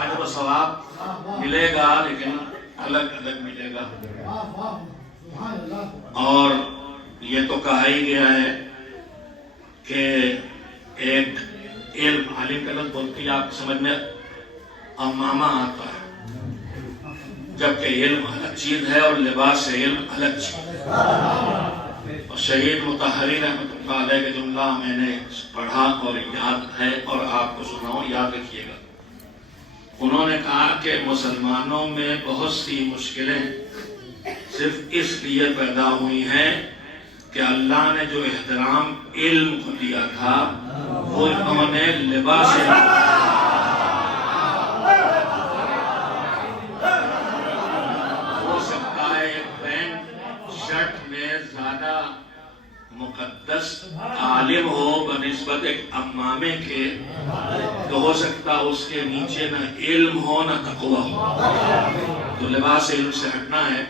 اجر و ثواب ملے گا لیکن الگ الگ ملے گا. اور یہ تو کہا ہی گیا ہے کہ ایک علم عالم کا لفظ بولتی ہے آپ سمجھ میں امامہ آتا ہے، جبکہ علم الگ چیز ہے اور لباس علم الگ چیز ہے. اور شہید مطہری رحمۃ اللہ علیہ کا جملہ میں نے پڑھا اور یاد ہے اور آپ کو سناؤں، یاد رکھیے گا. انہوں نے کہا کہ مسلمانوں میں بہت سی مشکلیں صرف اس لیے پیدا ہوئی ہیں کہ اللہ نے جو احترام علم کو دیا تھا وہ انہوں نے لباس ہو سکتا ہے ایک پینٹ شرٹ میں زیادہ مقدس عالم ہو بنسبت ایک امامے کے، تو ہو سکتا اس کے نیچے نہ علم ہو نہ تقویٰ ہو. تو لباس علم سے ہٹنا ہے.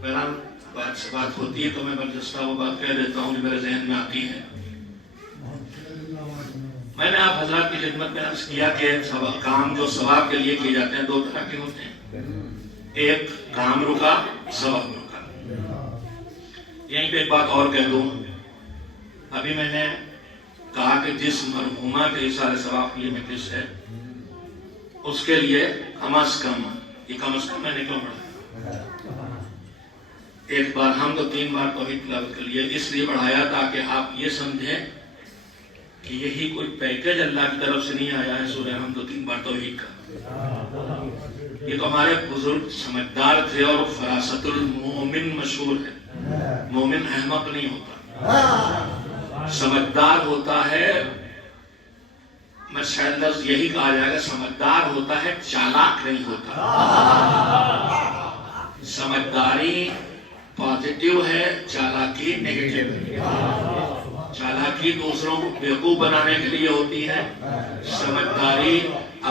بہرحال بات سے بات ہوتی ہے تو میں برجستہ وہ بات کہہ دیتا ہوں جو میرے ذہن میں آتی ہے. میں نے آپ حضرات کی خدمت میں عرض کیا کہ کام جو ثواب کے لیے کیے جاتے ہیں دو طرح کے ہوتے ہیں، ایک کام رکا ثواب رکا. یہیں پہ ایک بات اور کہہ دوں، ابھی میں نے کہا کہ جس مرحومہ کے اشارے ثواب کے لیے مجلس ہے اس کے لیے کم از کم میں نے کیوں پڑھا، ایک بار ہم تو 3 بار توحید تلاوت کر لیے، اس لیے بڑھایا تاکہ آپ یہ سمجھیں کہ یہی کوئی پیکج اللہ کی طرف سے نہیں آیا ہے سورہ ہم تو 3 بار توحید کا. یہ تو ہمارے بزرگ سمجھدار تھے اور فراست المومن مشہور ہے. مومن احمق نہیں ہوتا، سمجھدار ہوتا ہے. میں شاید لفظ یہی کہا جائے گا، سمجھدار ہوتا ہے چالاک نہیں ہوتا. سمجھداری پازیٹیو ہے، چالاکی نیگیٹیو ہے. چالاکی دوسروں کو بیوقوف بنانے کے لیے ہوتی ہے، سمجھداری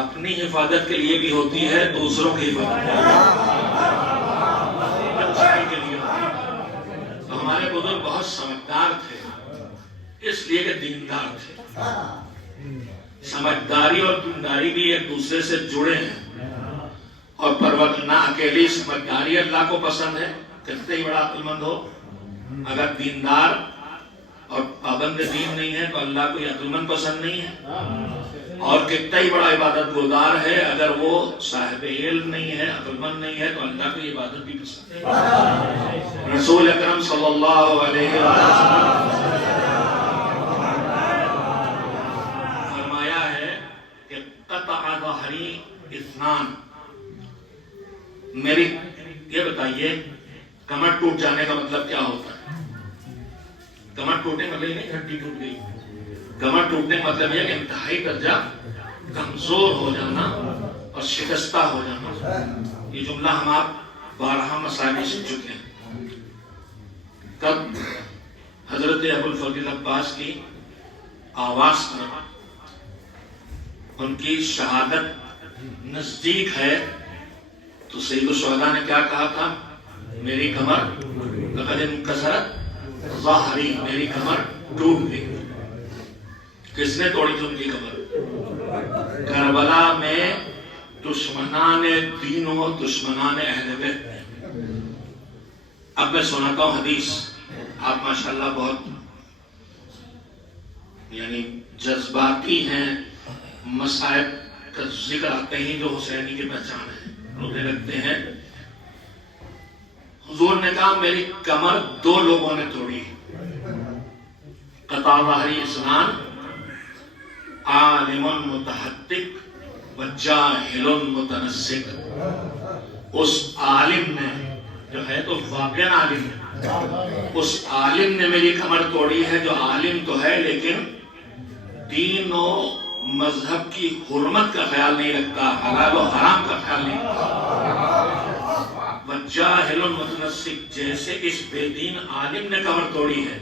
اپنی حفاظت کے لیے بھی ہوتی ہے، دوسروں کی حفاظت کے لیے ہوتی ہے. تو ہمارے بزرگ بہت سمجھدار تھے اس لیے کہ دیندار تھے. سمجھداری اور دینداری بھی ایک دوسرے سے جڑے ہیں، اور نہ اکیلی سمجھداری اللہ کو پسند ہے، کتنے ہی بڑا عقل مند ہو، اگر دیندار اور پابند دین نہیں ہے تو اللہ کو یہ عقل مند پسند نہیں ہے. اور کتنا ہی بڑا عبادت گزار ہے، اگر وہ صاحب علم نہیں ہے، عقل مند نہیں ہے، تو اللہ کو یہ عبادت بھی پسند ہے. رسول اکرم صلی اللہ علیہ وسلم فرمایا ہے کہ قطع ظہری اثنان. میری یہ بتائیے کمر ٹوٹ جانے کا مطلب کیا ہوتا ہے؟ کمر ٹوٹنے کا مطلب نہیں ہڈی ٹوٹ گئی، کمر ٹوٹنے کا مطلب یہ کہ انتہائی درجہ کمزور ہو جانا اور شکستہ ہو جانا. یہ جملہ ہم آپ 12 مسائل سن چکے ہیں. تب حضرت ابو الفضل عباس کی آواز پر ان کی شہادت نزدیک ہے تو سید الشہداء نے کیا کہا تھا؟ میری کمر لقد انکسرت ظہری، میری کمر ٹوٹ گئی. کس نے توڑی تھی ان کی کمر؟ کربلا میں دشمنان دین و دشمنان اہل بیت. اب میں سناتا ہوں حدیث. آپ ماشاءاللہ بہت یعنی جذباتی ہیں، مصائب کا ذکر آتے ہی جو حسینی کی پہچان ہے رونے لگتے ہیں. حضور نے کہا میری کمر 2 لوگوں نے توڑی، قطع ظہری اثنان، عالم متحقق و جاہل متنسک. اس عالم نے جو ہے تو واقعاً عالم ہے، اس عالم نے میری کمر توڑی ہے جو عالم تو ہے لیکن دین و مذہب کی حرمت کا خیال نہیں رکھتا، حلال و حرام کا خیال نہیں رکھتا. وجاہل متنسک، جیسے اس بے دین عالم نے کمر توڑی ہے،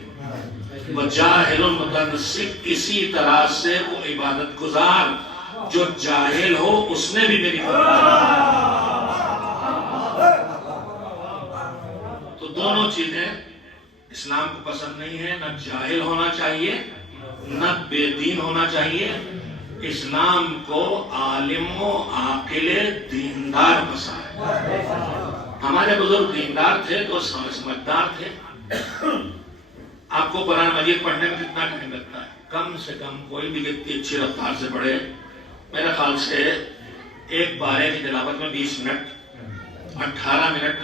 وجاہل متنسک اسی طرح سے وہ عبادت گزار جو جاہل ہو اس نے بھی میری کمر توڑی. تو دونوں چیزیں اسلام کو پسند نہیں ہے، نہ جاہل ہونا چاہیے نہ بے دین ہونا چاہیے. اسلام کو عالم و عاقل دیندار بسائے. ہمارے بزرگ دیندار تھے تو سمجھدار تھے. آپ کو قرآن مجید پڑھنے میں کتنا ٹائم لگتا ہے؟ کم سے کم کوئی بھی اتنی اچھی رفتار سے پڑھے میرے خیال سے ایک بارے کی تلاوت میں 20 منٹ 18 منٹ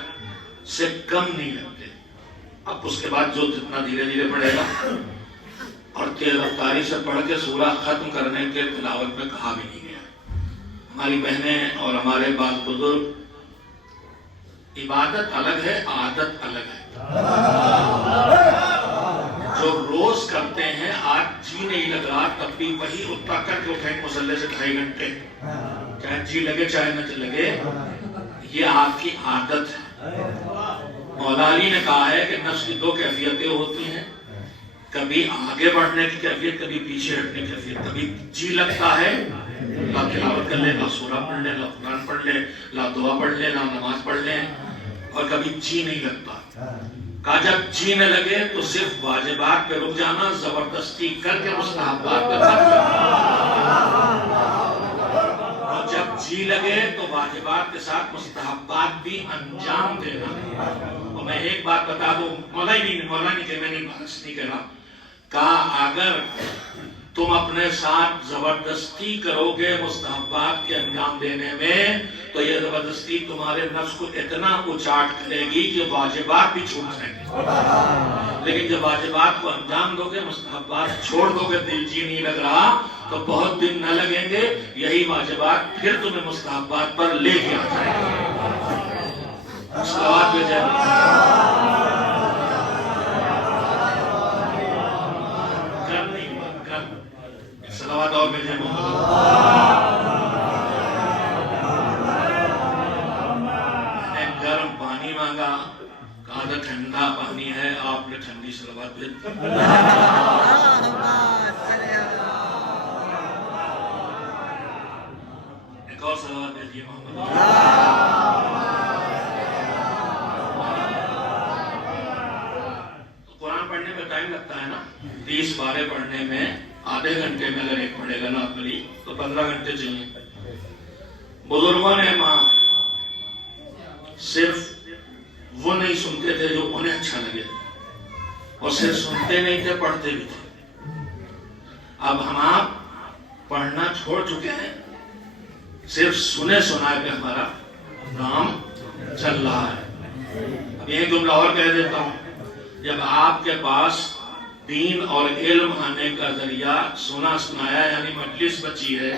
سے کم نہیں لگتے. اب اس کے بعد جو جتنا دھیرے دھیرے پڑھے گا اور تیز رفتاری سے پڑھ کے سورہ ختم کرنے کے تلاوت میں کہا بھی نہیں گیا. ہماری بہنیں اور ہمارے بعض بزرگ عبادت الگ ہے عادت الگ ہے. جو روز کرتے ہیں آج جی نہیں لگ رہا تب بھی وہی اٹھا کر کے اٹھیں مصلی سے 2.5 گھنٹے چاہے جی لگے چاہے نہ لگے. یہ آپ کی عادت ہے. مولا علی نے کہا ہے کہ نفس کی 2 کیفیتیں ہوتی ہیں. کبھی آگے بڑھنے کی کیفیت کبھی پیچھے ہٹنے کی کیفیت. کبھی جی لگتا ہے لا تلاوت کر لے لا سورہ پڑھ لے لا قرآن پڑھ لے لا دعا پڑھ لے لا نماز پڑھ لے. اور کبھی جی نہیں لگتا. کہا جب جی نہ لگے تو صرف واجبات پہ رک جانا زبردستی کر کے مستحبات پہ رک جانا. اور جب جی لگے تو واجبات کے ساتھ مستحبات بھی انجام دینا. اور میں ایک بات بتا دوں مولا نہیں کہ میں نہیں بحث نہیں کر رہا. کہا اگر تم اپنے ساتھ زبردستی کرو گے مستحبات کے انجام دینے میں تو یہ زبردستی تمہارے نفس کو اتنا اچاٹ کرے گی کہ واجبات بھی چھوٹ جائیں گے. لیکن جب واجبات کو انجام دو گے مستحبات چھوڑ دو گے دل جی نہیں لگ رہا تو بہت دن نہ لگیں گے یہی واجبات پھر تمہیں مستحبات پر لے کے آ جائیں گے. صلوات پہ جائیں صلوات اور بھیجیں محمد. میں نے گرم پانی مانگا کہا تھا ٹھنڈا پانی ہے آپ نے ٹھنڈی صلوات بھیج. ایک اور صلوات بھیجیے محمد. قرآن پڑھنے میں ٹائم لگتا ہے نا. 30 پارے پڑھنے میں آدھے گھنٹے میں اگر ایک پڑھے گا نارملی تو 15 گھنٹے چاہیے. بزرگوں نے ماں صرف وہ نہیں سنتے تھے جو انہیں اچھا لگے اور صرف سنتے نہیں تھے پڑھتے بھی تھے. اب ہم آپ پڑھنا چھوڑ چکے ہیں صرف سنے سنائے پہ ہمارا کام چل رہا ہے. اب یہ جملہ اور کہہ دیتا ہوں. جب آپ کے پاس دین اور علم آنے کا ذریعہ سنا سنایا یعنی مجلس بچی ہے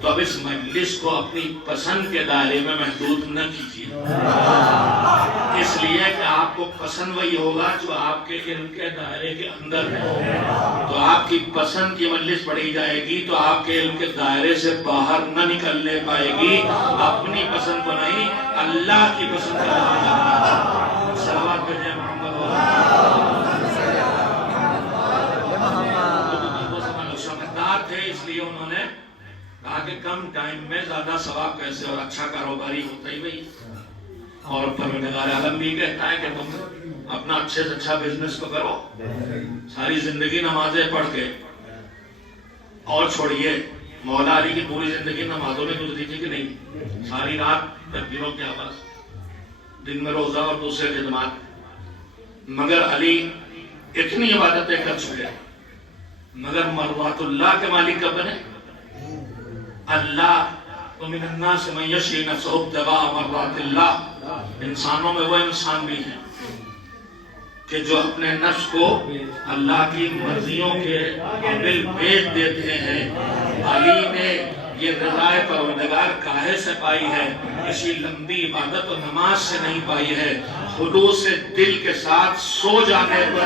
تو اب اس مجلس کو اپنی پسند کے دائرے میں محدود نہ کیجیے. اس لیے کہ آپ کو پسند وہی ہوگا جو آپ کے علم کے دائرے کے اندر ہے. تو آپ کی پسند کی مجلس پڑھی جائے گی تو آپ کے علم کے دائرے سے باہر نہ نکلنے پائے گی. اپنی پسند کو نہیں اللہ کی پسند کو کرنا. صلوات پہ جائیں محمد. سمجھدار تھے اس لیے انہوں نے کہا کہ کم ٹائم میں زیادہ ثواب کیسے اور اچھا کاروباری ہوتا ہی وہی. اور پروردگار عالم بھی کہتا ہے کہ تم اپنا اچھے سے اچھا بزنس کو کرو. ساری زندگی نمازیں پڑھ کے اور چھوڑیے. مولا علی کی پوری زندگی نمازوں میں گزری تھی کہ نہیں؟ ساری رات تکبیروں کی آواز, دن میں روزہ اور دوسرے خدمات. مگر علی اتنی عبادتیں کر چکے مگر مرضات اللہ کے مالک کب بنے؟ اللہ ومن الناس من یشری نفسہ ابتغاء مرضات اللہ. انسانوں میں وہ انسان بھی ہیں کہ جو اپنے نفس کو اللہ کی مرضیوں کے قابل بیچ دیتے ہیں. علی نے یہ رضائے پروردگار کاہے سے پائی ہے؟ کسی لمبی عبادت و نماز سے نہیں پائی ہے. خلوص دل کے ساتھ سو جانے پر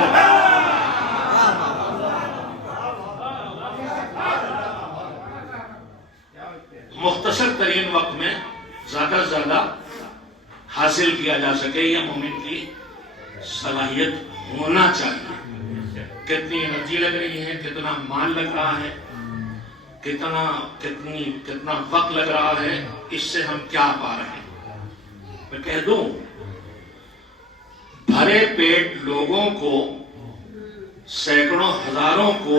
مختصر ترین وقت میں زیادہ سے زیادہ حاصل کیا جا سکے یہ مومن کی صلاحیت ہونا چاہیے. کتنی انرجی لگ رہی ہے, کتنا مال لگ رہا ہے, کتنا وقت لگ رہا ہے, اس سے ہم کیا پا رہے ہیں؟ میں کہہ دوں بھرے پیٹ لوگوں کو, سینکڑوں ہزاروں کو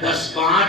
10-5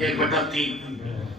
1/3।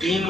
3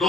2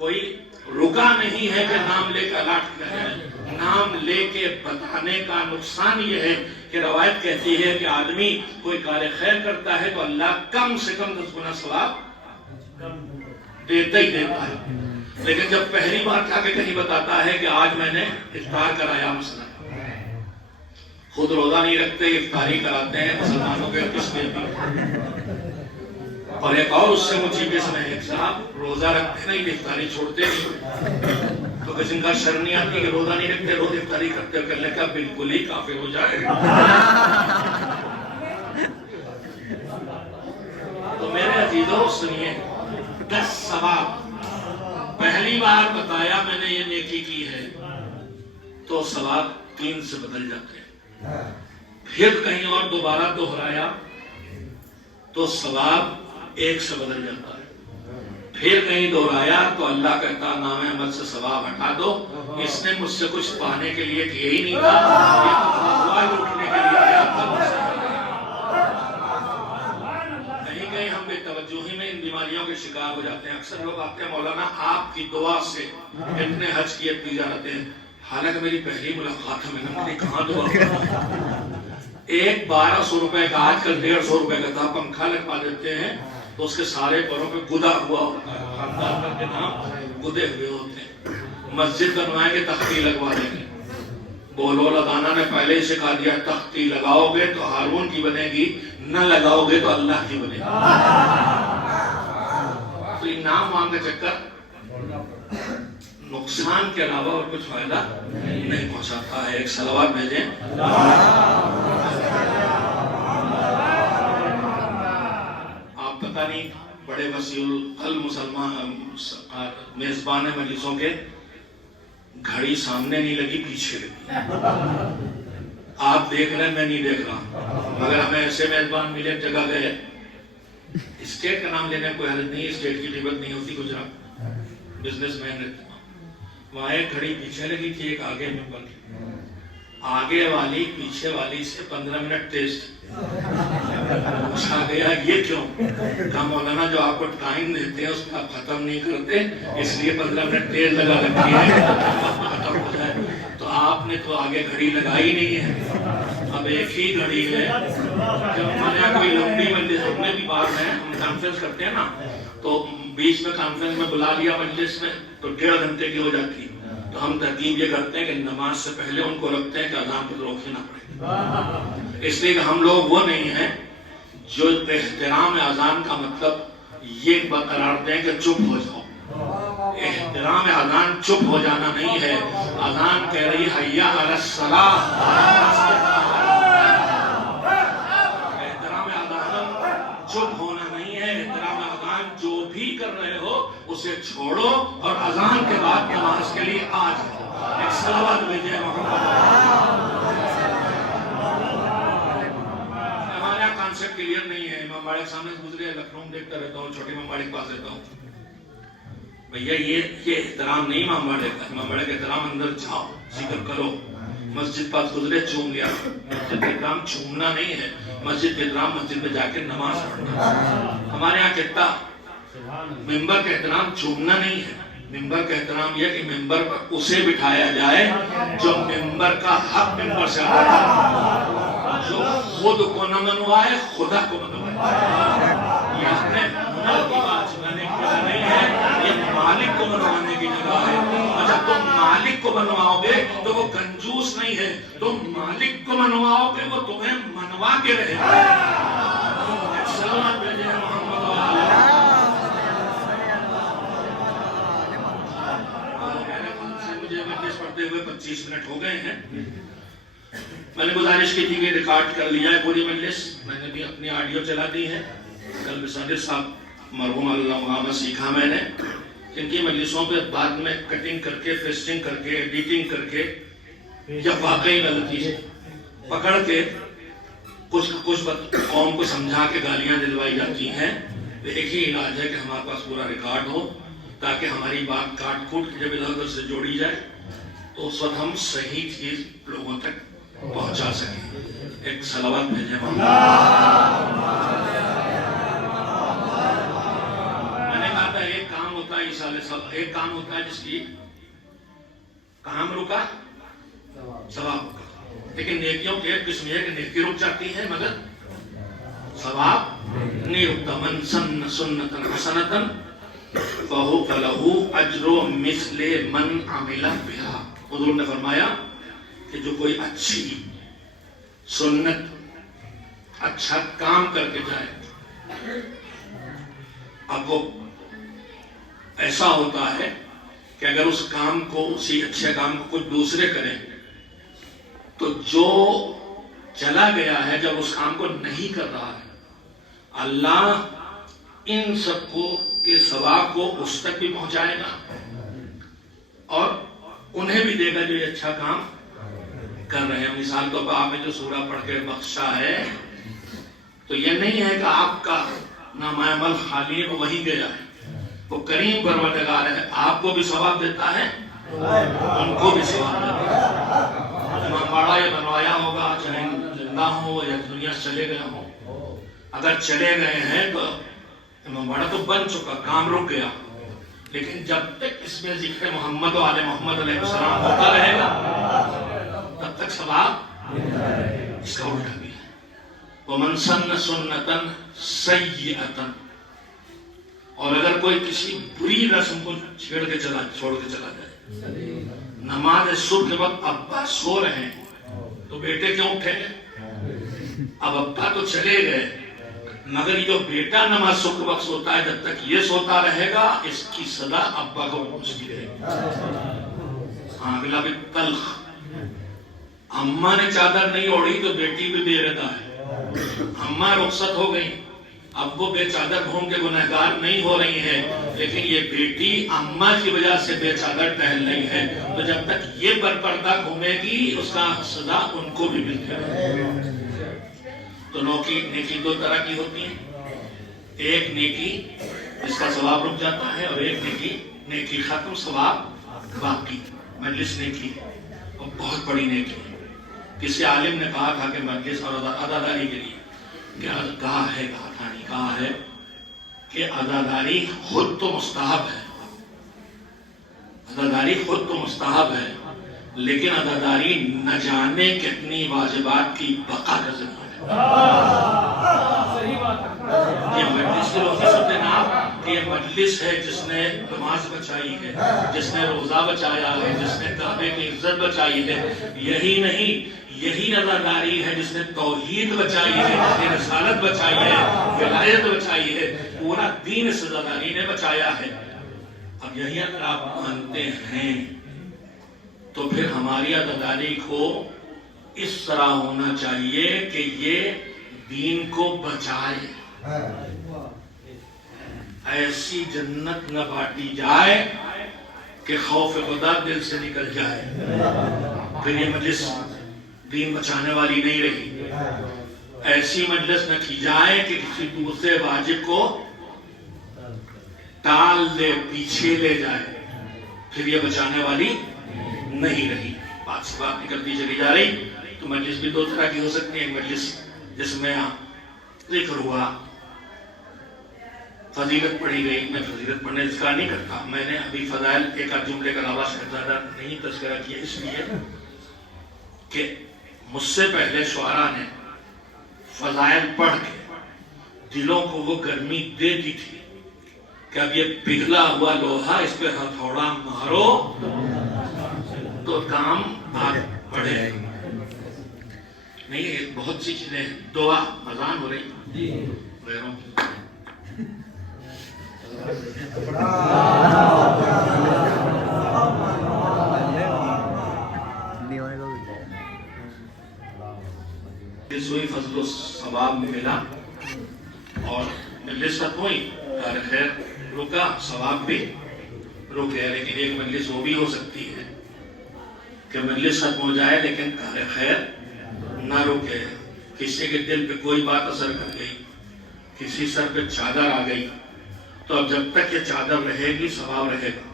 کوئی رکا نہیں ہے کہ نام لے کے الاٹ کیا جائے. نام لے کے بتانے کا نقصان یہ ہے کہ روایت کہتی ہے کہ آدمی کوئی کار خیر کرتا ہے تو اللہ کم سے کم 10 گنا ثواب دیتا ہی دیتا ہے. لیکن جب پہلی بار جا کے کہیں بتاتا ہے کہ آج میں نے افطار کرایا مثلا، خود روزہ نہیں رکھتے افطاری کراتے ہیں مسلمانوں کے کس میں بھی. اور ایک اور اس سے مجھے میں ایک صاحب روزہ رکھتے نہیں افطاری چھوڑتے نہیں، تو کسی کا شرم نہیں آتی کہ روزہ نہیں رکھتے روز افطاری کرتے، کرنے کا بالکل ہی کافر ہو جائے. تو میرے عزیزوں سنیے، 10 ثواب پہلی بار بتایا میں نے یہ نیکی کی ہے تو ثواب 3 سے بدل جاتے ہیں. پھر کہیں اور دوبارہ دہرایا تو ثواب 1 سے بدل جاتا ہے. پھر کہیں دہرایا تو اللہ کہتا نام احمد سے ثواب ہٹا دو، اس نے مجھ سے کچھ پانے کے لیے کیا ہی نہیں تھا، یہ تو اٹھنے کے لیے آیا تھا. کہیں کہیں ہم بے توجہی میں ان بیماریوں کے شکار ہو جاتے ہیں. اکثر لوگ آتے ہیں مولانا آپ کی دعا سے اتنے حج کیے تجارتیں، حالانکہ میری پہلی ملاقات ہے، میں نے کہاں دعا کرتا. ایک 1200 روپے کا آج کل 150 روپے کا تھا پنکھا لگوا دیتے ہیں تو اس کے سارے پروں پہ گدا ہوا ہوتا ہے، خاندان کے نام گدے ہوئے ہوتے ہیں. مسجد بنوائیں گے تختی لگوا دیں گے. بولو لگانا نے پہلے ہی سکھا دیا، تختی لگاؤ گے تو ہارون کی بنے گی، نہ لگاؤ گے تو اللہ کی بنے گی. تو یہ نام وام کا چکر نقصان کے علاوہ اور کچھ فائدہ نہیں پہنچاتا ہے. ایک صلوات بھیجیں. آپ پتہ نہیں بڑے وسیع القلب مسلمان میزبان مجلسوں کے گھڑی سامنے نہیں لگی پیچھے لگی. آپ دیکھ رہے ہیں میں نہیں دیکھ رہا، مگر ہمیں ایسے میزبان ملے جگہ گئے. اسٹیٹ کا نام لینے کوئی حرج نہیں، اسٹیٹ کی قیمت نہیں ہوتی. گجرات بزنس مین رہتے وہاں ایک گھڑی پیچھے لگی تھی ایک آگے ممبر کی. آگے والی پیچھے والی سے 15 منٹ تیز پوچھا گیا یہ کیوں؟ کہا مولانا جو آپ کو ٹائم دیتے ہیں اس میں آپ ختم نہیں کرتے اس لیے 15 منٹ تیز لگا رکھی ہے ختم ہو جائے. تو آپ نے تو آگے گھڑی لگائی نہیں ہے، اب ایک ہی گھڑی ہے. جب ہمارے کوئی لمبی مجلس ہم نے بھی بات ہے، ہم کانفرنس کرتے ہیں نا تو بیچ میں کانفرنس میں بلا لیا مجلس میں تو 1.5 گھنٹے کی ہو جاتی. تو ہم ترکیب یہ کرتے ہیں کہ نماز سے پہلے ان کو رکھتے ہیں کہ اذان کو روکنا پڑے، اس لیے کہ ہم لوگ وہ نہیں ہیں جو احترام اذان کا مطلب یہ برقرار دیں کہ چپ ہو جاؤ. احترام اذان چپ ہو جانا نہیں ہے. اذان کہہ رہی حیا علی الصلاۃ. احترام اذان چپ ہونا نہیں ہے. احترام اذان جو بھی کر رہے ہو اسے چھوڑو اور اذان کے بعد نماز کے لیے آ جاؤ. ایک صلوات بھیجیں محمد. ہمارے یہاں کانسیپٹ کلیئر نہیں ہے. امام باڑے کے سامنے سے گزرے لکھنؤ میں دیکھتا رہتا ہوں، چھوٹے امام باڑے کے پاس رہتا ہوں. بھیا یہ احترام نہیں امام باڑے کا. امام باڑے کا احترام اندر جاؤ ذکر کرو. مسجد پاس گزرے چوم لیا. مسجد کے احترام چومنا نہیں ہے، مسجد کے احترام مسجد میں جا کے نماز پڑھنا. ہمارے یہاں کہتا ممبر کا احترام چومنا نہیں ہے. ممبر کا احترام یہ کہ ممبر پر اسے بٹھایا جائے جو ممبر کا حق ممبر سے آتا ہے، جو خود کو نہ منوائے خدا کو منوائے. یہ اپنے ہنر کی بات نہیں ہے، یہ مالک کو منوانے کی جگہ ہے. اور جب تم مالک کو منواؤ گے تو وہ کنجوس نہیں ہے. تم مالک کو منواؤ گے وہ تمہیں منوا کے رہے گا. سلام بھیجے محمد مجھے مجلس پڑھتے ہوئے 25 منٹ ہو گئے ہیں. میں نے گزارش کی تھی کہ ریکارڈ کر لیا ہے پوری مجلس. میں نے بھی اپنی آڈیو چلا دی ہے. کل بسادر صاحب مرحوم اللہ وہاں سیکھا میں نے ان کی مجلسوں پہ بعد میں کٹنگ کر کے فیسٹنگ کر کے ایڈیٹنگ کر کے یا واقعی غلطی ہے پکڑ کے کچھ قوم کو سمجھا کے گالیاں دلوائی جاتی ہیں. ایک ہی علاج ہے کہ ہمارے پاس پورا ریکارڈ ہو تاکہ ہماری بات کاٹ کوٹ جب ادھر ادھر سے جوڑی جائے تو اس وقت ہم صحیح چیز لوگوں تک پہنچا سکیں. ایک صلوات بھیجیں. میں نے کہا تھا ایک کام ہوتا ہے عیسیٰ مثال ہے. ایک کام ہوتا ہے جس کی کام رکا ثواب رکا. لیکن نیکیوں کے ایک قسم ہے کہ نیکی رک جاتی ہے مگر ثواب نہیں رکتا. من سن سنتا حسنتا فلہ اجر مثل من عمل بها. حضور نے فرمایا کہ جو کوئی اچھی سنت اچھا کام کر کے جائے. اب وہ ایسا ہوتا ہے کہ اگر اس کام کو اسی اچھے کام کو کچھ دوسرے کریں تو جو چلا گیا ہے جب اس کام کو نہیں کر رہا ہے اللہ ان سب کو کے ثواب کو اس تک بھی پہنچائے گا اور انہیں بھی دے گا جو یہ اچھا کام کر رہے ہیں. مثال طور پر آپ نے جو سورہ پڑھ کے بخشا ہے تو یہ نہیں ہے کہ آپ کا نامہ عمل خالی وہی گیا ہے. وہ کریم پروردگار ہے, آپ کو بھی ثواب دیتا ہے ان کو بھی ثواب دیتا ہے. امامباڑہ یہ بنوایا ہوگا چاہے زندہ ہو یا دنیا سے چلے گئے ہوں. اگر چلے گئے ہیں تو امامباڑہ تو بن چکا, کام رک گیا. لیکن جب تک اس میں ذکر محمد و آل محمد علیہ السلام ہوتا رہے گا تب تک ثواب اس کا الٹا بھی ہے. وَمَنْ سَنَّ سُنَّةً سَيِّئَةً. اور اگر کوئی کسی بری رسم کو چھوڑ کے چلا جائے. نماز صبح کے وقت ابا سو رہے ہیں تو بیٹے کیوں اٹھے گئے؟ اب ابا تو چلے گئے مگر یہ جو بیٹا نماز صبح کے وقت سوتا ہے جب تک یہ سوتا رہے گا اس کی سزا ابا کو پہنچتی رہے گی. ہاں اگلا بھی تلخ. اماں نے چادر نہیں اوڑھی تو بیٹی بھی بے ردا ہے. اماں رخصت ہو گئی, اب وہ بے چادر گھوم کے گنہگار نہیں ہو رہی ہے, لیکن یہ بیٹی اماں کی وجہ سے بے چادر ٹہل رہی ہے. تو جب تک یہ برپردہ گھومے گی اس کا سزا ان کو بھی ملتی ہے. تو نیکی دو طرح کی ہوتی ہیں. ایک نیکی جس کا ثواب رک جاتا ہے اور ایک نیکی ختم ثواب باقی. مجلس نیکی اور بہت بڑی نیکی ہے. کسی عالم نے کہا تھا کہ مجلس اور عزاداری کے لیے کہا ہے کہ عزاداری خود تو مستحب ہے, عزاداری خود تو مستحب ہے لیکن عزاداری نہ جانے کتنی واجبات کی بقا کا ذریعہ ہے. یہ مجلس کے لوگ سمجھتے نا کہ یہ مجلس ہے جس نے نماز بچائی ہے, جس نے روزہ بچایا ہے, جس نے کعبے کی عزت بچائی ہے. یہی نہیں, یہی عزاداری ہے جس نے توحید بچائی ہے, جس نے رسالت بچائی ہے, ولایت بچائی ہے. پورا دین اس عزاداری نے بچایا ہے. اب یہی اگر آپ مانتے ہیں تو پھر ہماری عزاداری کو اس طرح ہونا چاہیے کہ یہ دین کو بچائے. ایسی جنت نہ بانٹی جائے کہ خوف خدا دل سے نکل جائے, پھر یہ مجلس دین بچانے والی نہیں رہی. ایسی مجلس نہ کی جائے کہ کسی دوسرے واجب کو ٹال دے, پیچھے لے جائے, پھر یہ بچانے والی نہیں رہی. بات سے بات نکلتی چلی جا رہی. تو مجلس بھی دو طرح کی ہو سکتی ہے. مجلس جس میں ذکر ہوا, فضیلت پڑھی گئی. میں فضیلت پڑھنے ذکر نہیں کرتا, میں نے ابھی فضائل ایک آدھ جملے کا علاوہ سے زیادہ نہیں تذکرہ کیا, اس لیے کہ مجھ سے پہلے شعراء نے فضائل پڑھ کے دلوں کو وہ گرمی دے دی تھی کہ اب یہ پگھلا ہوا لوہا اس پہ ہتھوڑا مارو تو کام آگے بڑھے. نہیں, بہت سی چیزیں. دعا اذان ہو رہی غیروں کی. سوئی فضل و ثواب ملا اور مجلس ختم ہوئی, کار خیر رکا, ثواب بھی رک گیا. لیکن ایک مجلس وہ بھی ہو سکتی ہے کہ مجلس ختم ہو جائے لیکن کار خیر نہ رکے. کسی کے دل پہ کوئی بات اثر کر گئی, کسی سر پہ چادر آ گئی, تو اب جب تک یہ چادر رہے گی ثواب رہے گا.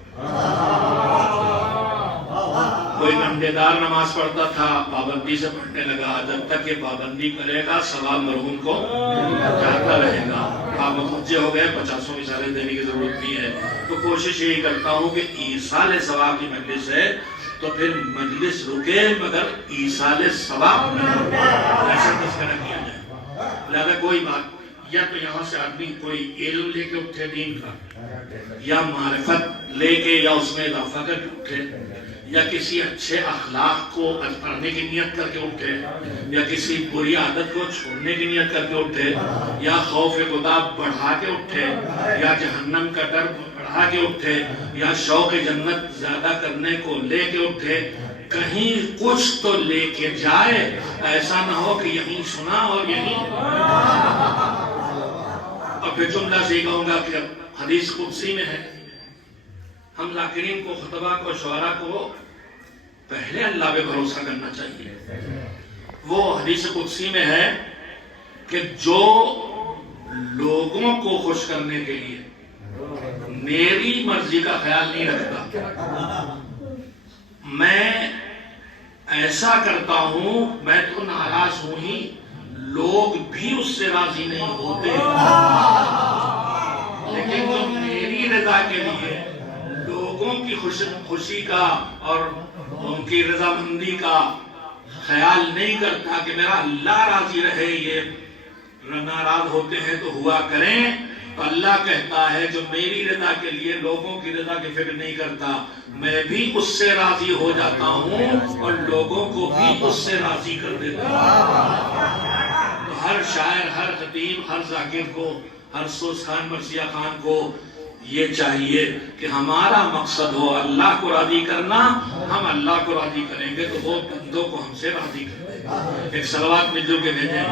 کوئی ڈنڈے دار نماز پڑھتا تھا, پابندی سے پڑھنے لگا, جب تک یہ پابندی کرے گا ثواب مرحوم کو جاتا رہے گا. آپ متوجہ ہو گئے، 50 مثالیں دینے کی ضرورت نہیں ہے. تو کوشش یہی کرتا ہوں کہ ایصال ثواب کی مجلس ہے تو پھر مجلس رکے مگر ایصال ثواب ایسا تذکرہ کیا جائے. لہذا کوئی بات، یا تو یہاں سے آدمی کوئی علم لے کے اٹھے دین کا، یا معرفت لے کے یا اس میں اضافہ کر کے اٹھے، یا کسی اچھے اخلاق کو پڑھنے کی نیت کر کے اٹھے، یا کسی بری عادت کو چھوڑنے کی نیت کر کے اٹھے، یا خوف خدا بڑھا کے اٹھے، یا جہنم کا ڈر بڑھا کے اٹھے، یا شوق جنت زیادہ کرنے کو لے کے اٹھے. کہیں کچھ تو لے کے جائے، ایسا نہ ہو کہ یہیں سنا اور یہیں. اور پھر جملہ سے کہوں گا کہ حدیث قدسی میں ہے، ہم ذاکرین کو، خطبہ کو، شعراء کو پہلے اللہ پہ بھروسہ کرنا چاہیے. وہ حدیث قدسی میں ہے کہ جو لوگوں کو خوش کرنے کے لیے میری مرضی کا خیال نہیں رکھتا، میں ایسا کرتا ہوں، میں تو ناراض ہوں ہی، لوگ بھی اس سے راضی نہیں ہوتے، لیکن جو میری رضا کے لیے لوگوں کی خوشی کا اور ان کی رضامندی کا خیال نہیں کرتا کہ میرا اللہ راضی رہے، یہ ناراض ہوتے ہیں تو ہوا کریں، تو اللہ کہتا ہے جو میری رضا کے لیے لوگوں کی رضا کی فکر نہیں کرتا، میں بھی اس سے راضی ہو جاتا ہوں اور لوگوں کو بھی اس سے راضی کر دیتا ہوں. تو ہر شاعر، ہر خطیب، ہر ذاکر کو، ہر سوز خان، مرثیہ خان کو یہ چاہیے کہ ہمارا مقصد ہو اللہ کو راضی کرنا. ہم اللہ کو راضی کریں گے تو وہ بندوں کو ہم سے راضی کر دے گا. ایک صلوات مل جو کے بھیجیں.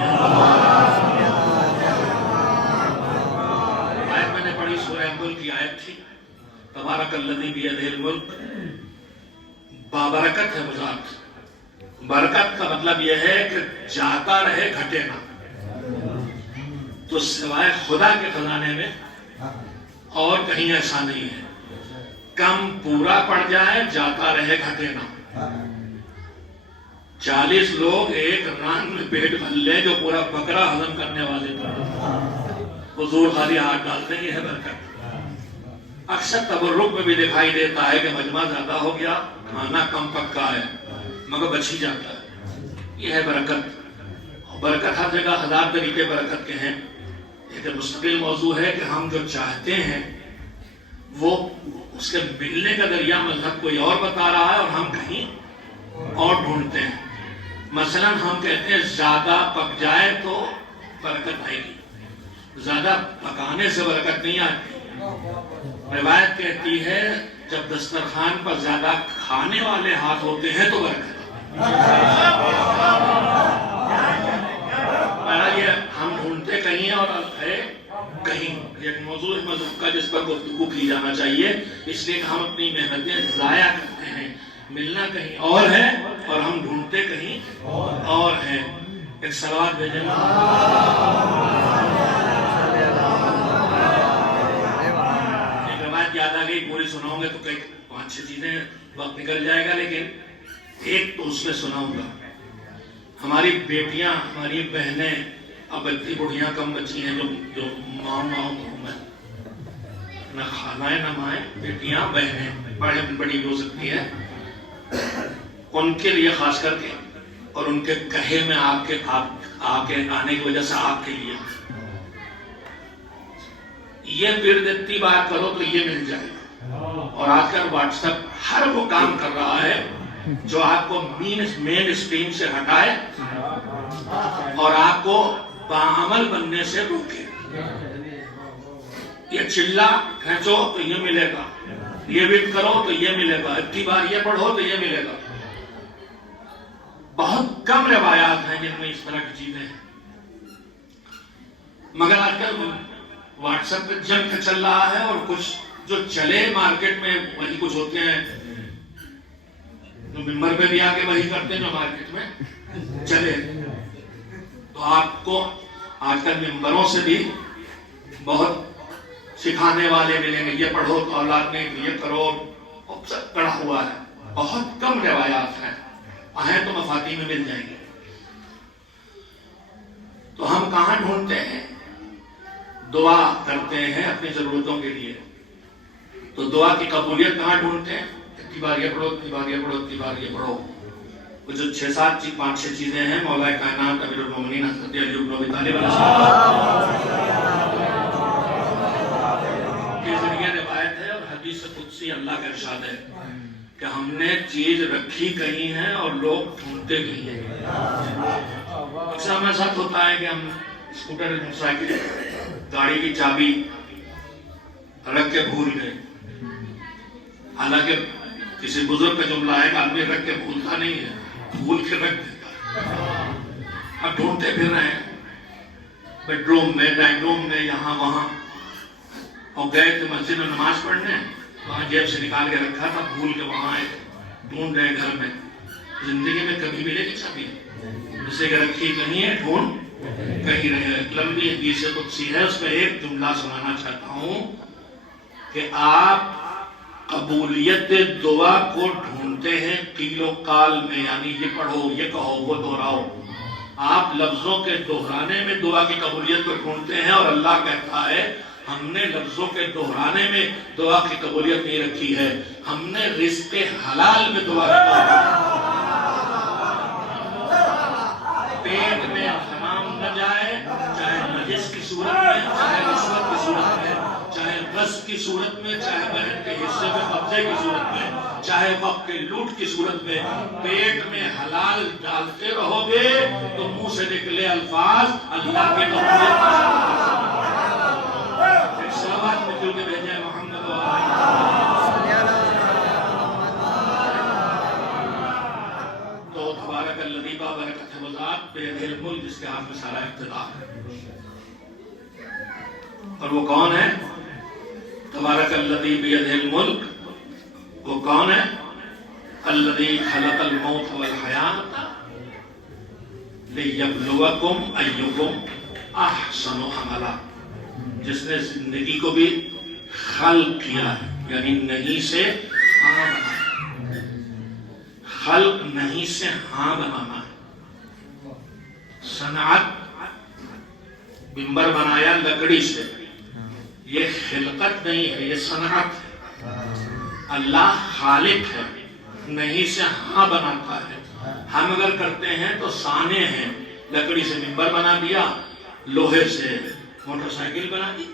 آیت میں نے پڑھی سورہ ملک کی آیت تھی، تبارک الذی بیدہ الملک. بابرکت ہے وزارت. برکت کا مطلب یہ ہے کہ جاتا رہے، گھٹے نہ. تو سوائے خدا کے خزانے میں اور کہیں ایسا نہیں ہے. کم پورا پڑ جائے، جاتا رہے، گھٹے نہ. 40 لوگ ایک ران میں پیٹ بھر لے جو پورا بکرا ہضم کرنے والے تھے، حضور خالی ہاتھ ڈالتے، یہ ہے برکت. اکثر تبرک میں بھی دکھائی دیتا ہے کہ مجمع زیادہ ہو گیا، کھانا کم پکا ہے مگر بچ ہی جاتا ہے. یہ ہے برکت. برکت ہر جگہ ہزار طریقے برکت کے ہیں. ایک مستقل موضوع ہے کہ ہم جو چاہتے ہیں وہ اس کے ملنے کا ذریعہ مذہب کوئی اور بتا رہا ہے اور ہم کہیں اور ڈھونڈتے ہیں. مثلا ہم کہتے ہیں زیادہ پک جائے تو برکت آئے گی. زیادہ پکانے سے برکت نہیں آتی. روایت کہتی ہے جب دسترخوان پر زیادہ کھانے والے ہاتھ ہوتے ہیں تو برکت. یہ ہم ڈھونڈتے کہیں اور ہے کہیں. ایک موضوع مذہب کا جس پر گفتگو کی جانا چاہیے، اس لیے کہ ہم اپنی محنتیں ضائع کرتے ہیں. ملنا کہیں اور ہے اور ہم ڈھونڈتے کہیں اور ہیں. ایک صلوات بھیجیں. ایک روایت یاد آ گئی، پوری سناؤں گے تو کئی 5-6 چیزیں وقت نکل جائے گا، لیکن ایک تو اس میں سناؤں گا. ہماری بیٹیاں، ہماری بہنیں، اب اتنی بڑھیاں کم بچی ہیں جو ماں میں نہ خالائیں نہ مائیں، بیٹیاں بہنیں بڑی ہو سکتی ہیں. ان کے لیے خاص کر کے اور ان کے کہے میں آپ کے آنے کی وجہ سے آپ کے لیے یہ ورد اتنی بار کرو تو یہ مل جائے گا. اور آج کل واٹس ایپ ہر وہ کام کر رہا ہے جو آپ کو مین اسٹریم سے ہٹائے اور آپ کو باعمل بننے سے روکے. یہ چلا کھینچو تو یہ ملے گا، یہ ویٹ کرو تو یہ ملے گا، اتنی بار یہ پڑھو تو یہ ملے گا. بہت کم روایات ہیں جن میں اس طرح کی چیزیں ہیں. مگر آج کل واٹس ایپ پہ جنگ چل رہا ہے اور کچھ جو چلے مارکیٹ میں وہی کچھ ہوتے ہیں جو ممبر پہ بھی آ کے وہی کرتے ہیں جو مارکیٹ میں چلے. تو آپ کو آج کل ممبروں سے بھی بہت سکھانے والے ملیں گے، یہ پڑھو تو اولاد میں یہ کرو، سب پڑھا ہوا ہے. بہت کم روایات ہیں تو مفاتی میں مل جائیں گے. تو ہم کہاں ڈھونڈتے ہیں؟ دعا کرتے ہیں اپنی ضرورتوں کے لیے، تو دعا کی قبولیت کہاں ڈھونڈتے ہیں؟ اتنی بار یہ پڑھو، اتنی بار یہ پڑھو، اتنی بار یہ پڑھو۔ وہ جو 5-6 چیزیں ہیں، مولا کائنات امیر المومنین حضرت علی بن ابی طالب علیہ السلام کے ذریعے روایت ہے، اور حدیث قدسی اللہ کا ارشاد ہے کہ ہم نے چیز رکھی کہیں ہے اور لوگ ڈھونڈتے کہیں ہیں۔ اکثر ہمارے ساتھ ہوتا ہے کہ ہم اسکوٹر، موٹر سائیکل، گاڑی کی چابی رکھ کے بھول گئے، حالانکہ کسی بزرگ کا جملہ ہے کہ آدمی رکھ کے بھولتا نہیں ہے، بھول کے رکھ دیتا۔ اب ڈھونڈتے پھر رہے ہیں بیڈ روم میں، ڈائننگ روم میں، یہاں وہاں، اور گئے تھے مسجد میں نماز پڑھنے، وہاں جیب سے نکال کے رکھا تھا، بھول کے وہاں آئے، ڈھونڈ رہے گھر میں۔ زندگی میں کبھی ملے گی چابی؟ جسے کہ رکھی کہیں ہے، ڈھونڈ کہیں رہے۔ لمبی حدیث قدسی ہے، اس میں ایک جملہ سنانا چاہتا ہوں کہ آپ قبولیت دعا کو ڈھونڈتے ہیں قیل و قال میں، یعنی یہ پڑھو، یہ کہو، وہ دہراؤ۔ آپ لفظوں کے دہرانے میں دعا کی قبولیت کو ڈھونڈتے ہیں، اور اللہ کہتا ہے ہم نے لفظوں کے دہرانے میں دعا کی قبولیت نہیں رکھی ہے، ہم نے رزق حلال میں دعا کی قبولیت۔ پیٹ میں حرام نہ جائے، چاہے نجس کی صورت میں، چاہے رشوت کی صورت میں، چاہے غصب کی صورت میں، چاہے بہن کے حصے میں قبضے کی صورت میں، چاہے وقت کے لوٹ کی صورت میں، پیٹ میں حلال ڈالتے رہو گے تو منہ سے نکلے الفاظ اللہ کے قبولیت۔ سلامات میں کیوں کہ بھیجے محمد و تو تبارک الذی بابرکت و ذات بیدہ الملک، جس کے ہاتھ میں سارا اقتدار ہے۔ اور وہ کون ہے؟ تبارک الذی بیدہ الملک، وہ کون ہے؟ الذی خلق الموت والحیات لیبلوکم ایکم احسن عملا، جس نے زندگی کو بھی خلق کیا ہے، یعنی نہیں سے ہاں بنانا۔ خلق نہیں سے ہاں بنانا ہے۔ صنعت، ممبر بنایا لکڑی سے، یہ خلقت نہیں ہے، یہ صنعت ہے۔ اللہ خالق ہے، نہیں سے ہاں بناتا ہے۔ ہم اگر کرتے ہیں تو صانع ہیں، لکڑی سے ممبر بنا دیا، لوہے سے موٹر سائیکل بنا دی۔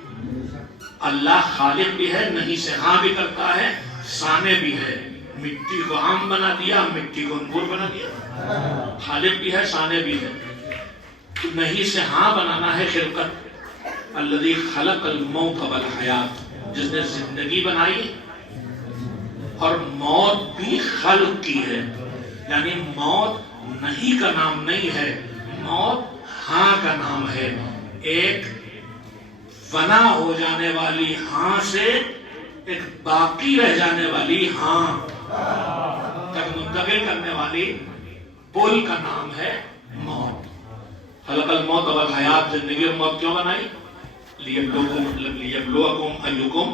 اللہ خالق بھی ہے، نہیں سے ہاں بھی کرتا ہے، صانع بھی ہے۔ مٹی کو آم بنا دیا، مٹی کو انگور بنا دیا۔ خالق بھی ہے، صانع بھی ہے۔ نہیں سے ہاں بنانا ہے خلقت۔ الذی خلق الموت والحیات، جس نے زندگی بنائی اور موت بھی خلق کی ہے، یعنی موت نہیں کا نام نہیں ہے، موت ہاں کا نام ہے۔ ایک فنا ہو جانے والی ہاں سے ایک باقی رہ جانے والی ہاں تک منتقل کرنے والی پل کا نام ہے موت۔ خلق الموت والحیات، زندگی اور موت کیوں بنائی؟ لیبلوکم ایکم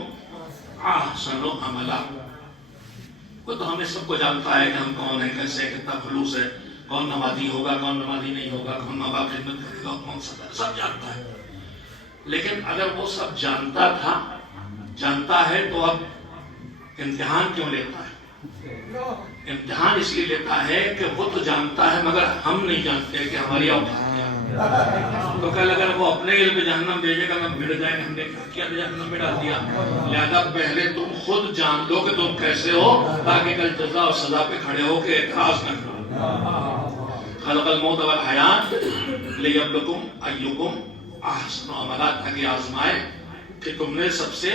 احسن عملا۔ وہ تو ہمیں سب کو جانتا ہے کہ ہم کون ہیں، کیسے، کتنا خلوص ہے، کون نمازی ہوگا، کون نمازی نہیں ہوگا، کون ماں باپ خدمت کرے گا، کون سب جانتا ہے۔ لیکن اگر وہ سب جانتا ہے تو اب امتحان کیوں لیتا ہے؟ امتحان اس لیے لیتا ہے کہ وہ تو جانتا ہے مگر ہم نہیں جانتے کہ ہماری اوقات کیا ہے۔ تو کل اگر وہ اپنے علم جہنم بھیجے گا، ہم بھڑ جائیں گے، ہم نے کیا جہنم میں ڈال دیا۔ لہذا پہلے تم خود جان لو کہ تم کیسے ہو، تاکہ کل جزا اور سزا پہ کھڑے ہو کے اعتراض نہ کرو۔ خلق الموت والحیات لیبلوکم ایکم احسن عملا، تاکہ آزمائے کہ تم نے سب سے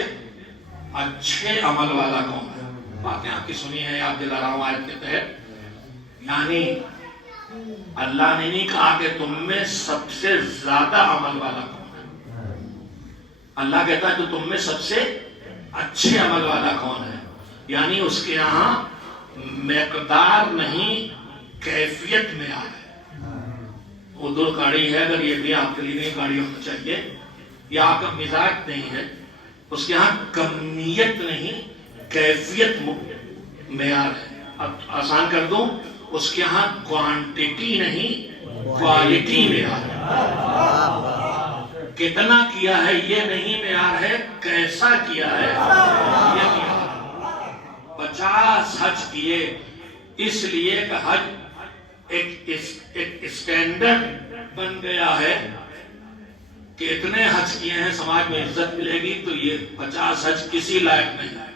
اچھے عمل والا کون ہے۔ باتیں آپ کی سنی ہے، یاد دلا رہا ہوں آیت کے تحت، یعنی اللہ نے نہیں کہا کہ تم میں سب سے زیادہ عمل والا کون ہے، اللہ کہتا ہے کہ تم میں سب سے اچھے عمل والا کون ہے، یعنی اس کے یہاں مقدار نہیں کیفیت میں آ ہے۔ اردو کاڑی ہے، اگر یہ بھی آپ کے لیے نہیں کاڑی ہونا چاہیے، یا آپ کا مزاج نہیں ہے، اس کے ہاں کمیت نہیں کیفیت معیار ہے۔ اب آسان کر دوں، اس کے ہاں کوانٹیٹی نہیں کوالٹی معیار ہے۔ کتنا کیا ہے یہ نہیں معیار ہے، کیسا کیا ہے یہ معیار ہے۔ 50 حج کیے اس لیے کہ حج ایک اسٹینڈرڈ بن گیا ہے کہ اتنے حج کیے ہیں سماج میں عزت ملے گی، تو یہ 50 حج کسی لائق نہیں ہے۔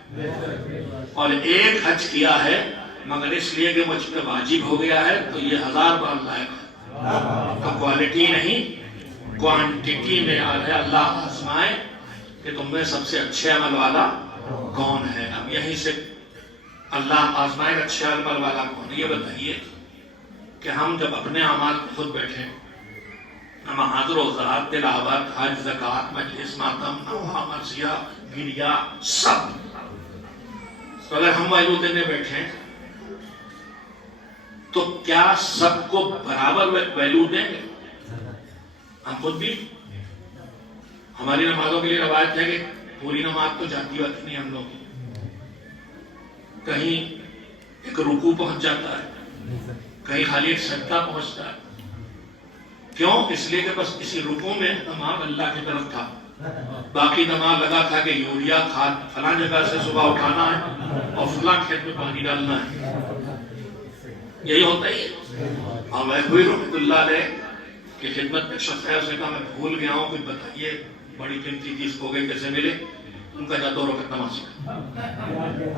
اور ایک حج کیا ہے مگر اس لیے کہ مجھ پہ واجب ہو گیا ہے، تو یہ 1000 بار لائق ہے۔ تو کوالٹی نہیں کوانٹیٹی میں آ ہے۔ اللہ آزمائے کہ تم میں سب سے اچھے عمل والا کون ہے۔ اب یہیں سے اللہ آزمائے اچھے عمل والا کون ہے۔ یہ بتائیے کہ ہم جب اپنے اعمال کو خود بیٹھیں، نماز روزہ تلاوت حج زکوٰۃ مجلس ماتم نوحہ مرثیہ گریا سب، تو اگر ہم ویلو دینے بیٹھیں تو کیا سب کو برابر ویلو دیں گے؟ ہم خود بھی، ہماری نمازوں کے لیے روایت ہے کہ پوری نماز تو جاتی وقت نہیں ہم لوگ، کہیں ایک رکوع پہنچ جاتا ہے، کہیں خالی ایک سجدہ پہنچتا ہے۔ کیوں؟ اس لیے کہ بس اسی رکوع میں دماغ اللہ کی طرف تھا، باقی دماغ لگا تھا کہ یوریا کھاد فلاں جگہ سے صبح اٹھانا ہے اور فلاں کھیت میں پانی ڈالنا ہے۔ یہی ہوتا ہی ہے۔ اور میں کوئی رحمت اللہ علیہ کہ خدمت میں شخص ہے، اس نے کہا میں بھول گیا ہوں، کچھ بتائیے بڑی قیمتی چیز ہو گئی کیسے ملے؟ ان کا جا 2 رکعت نماز پڑھا۔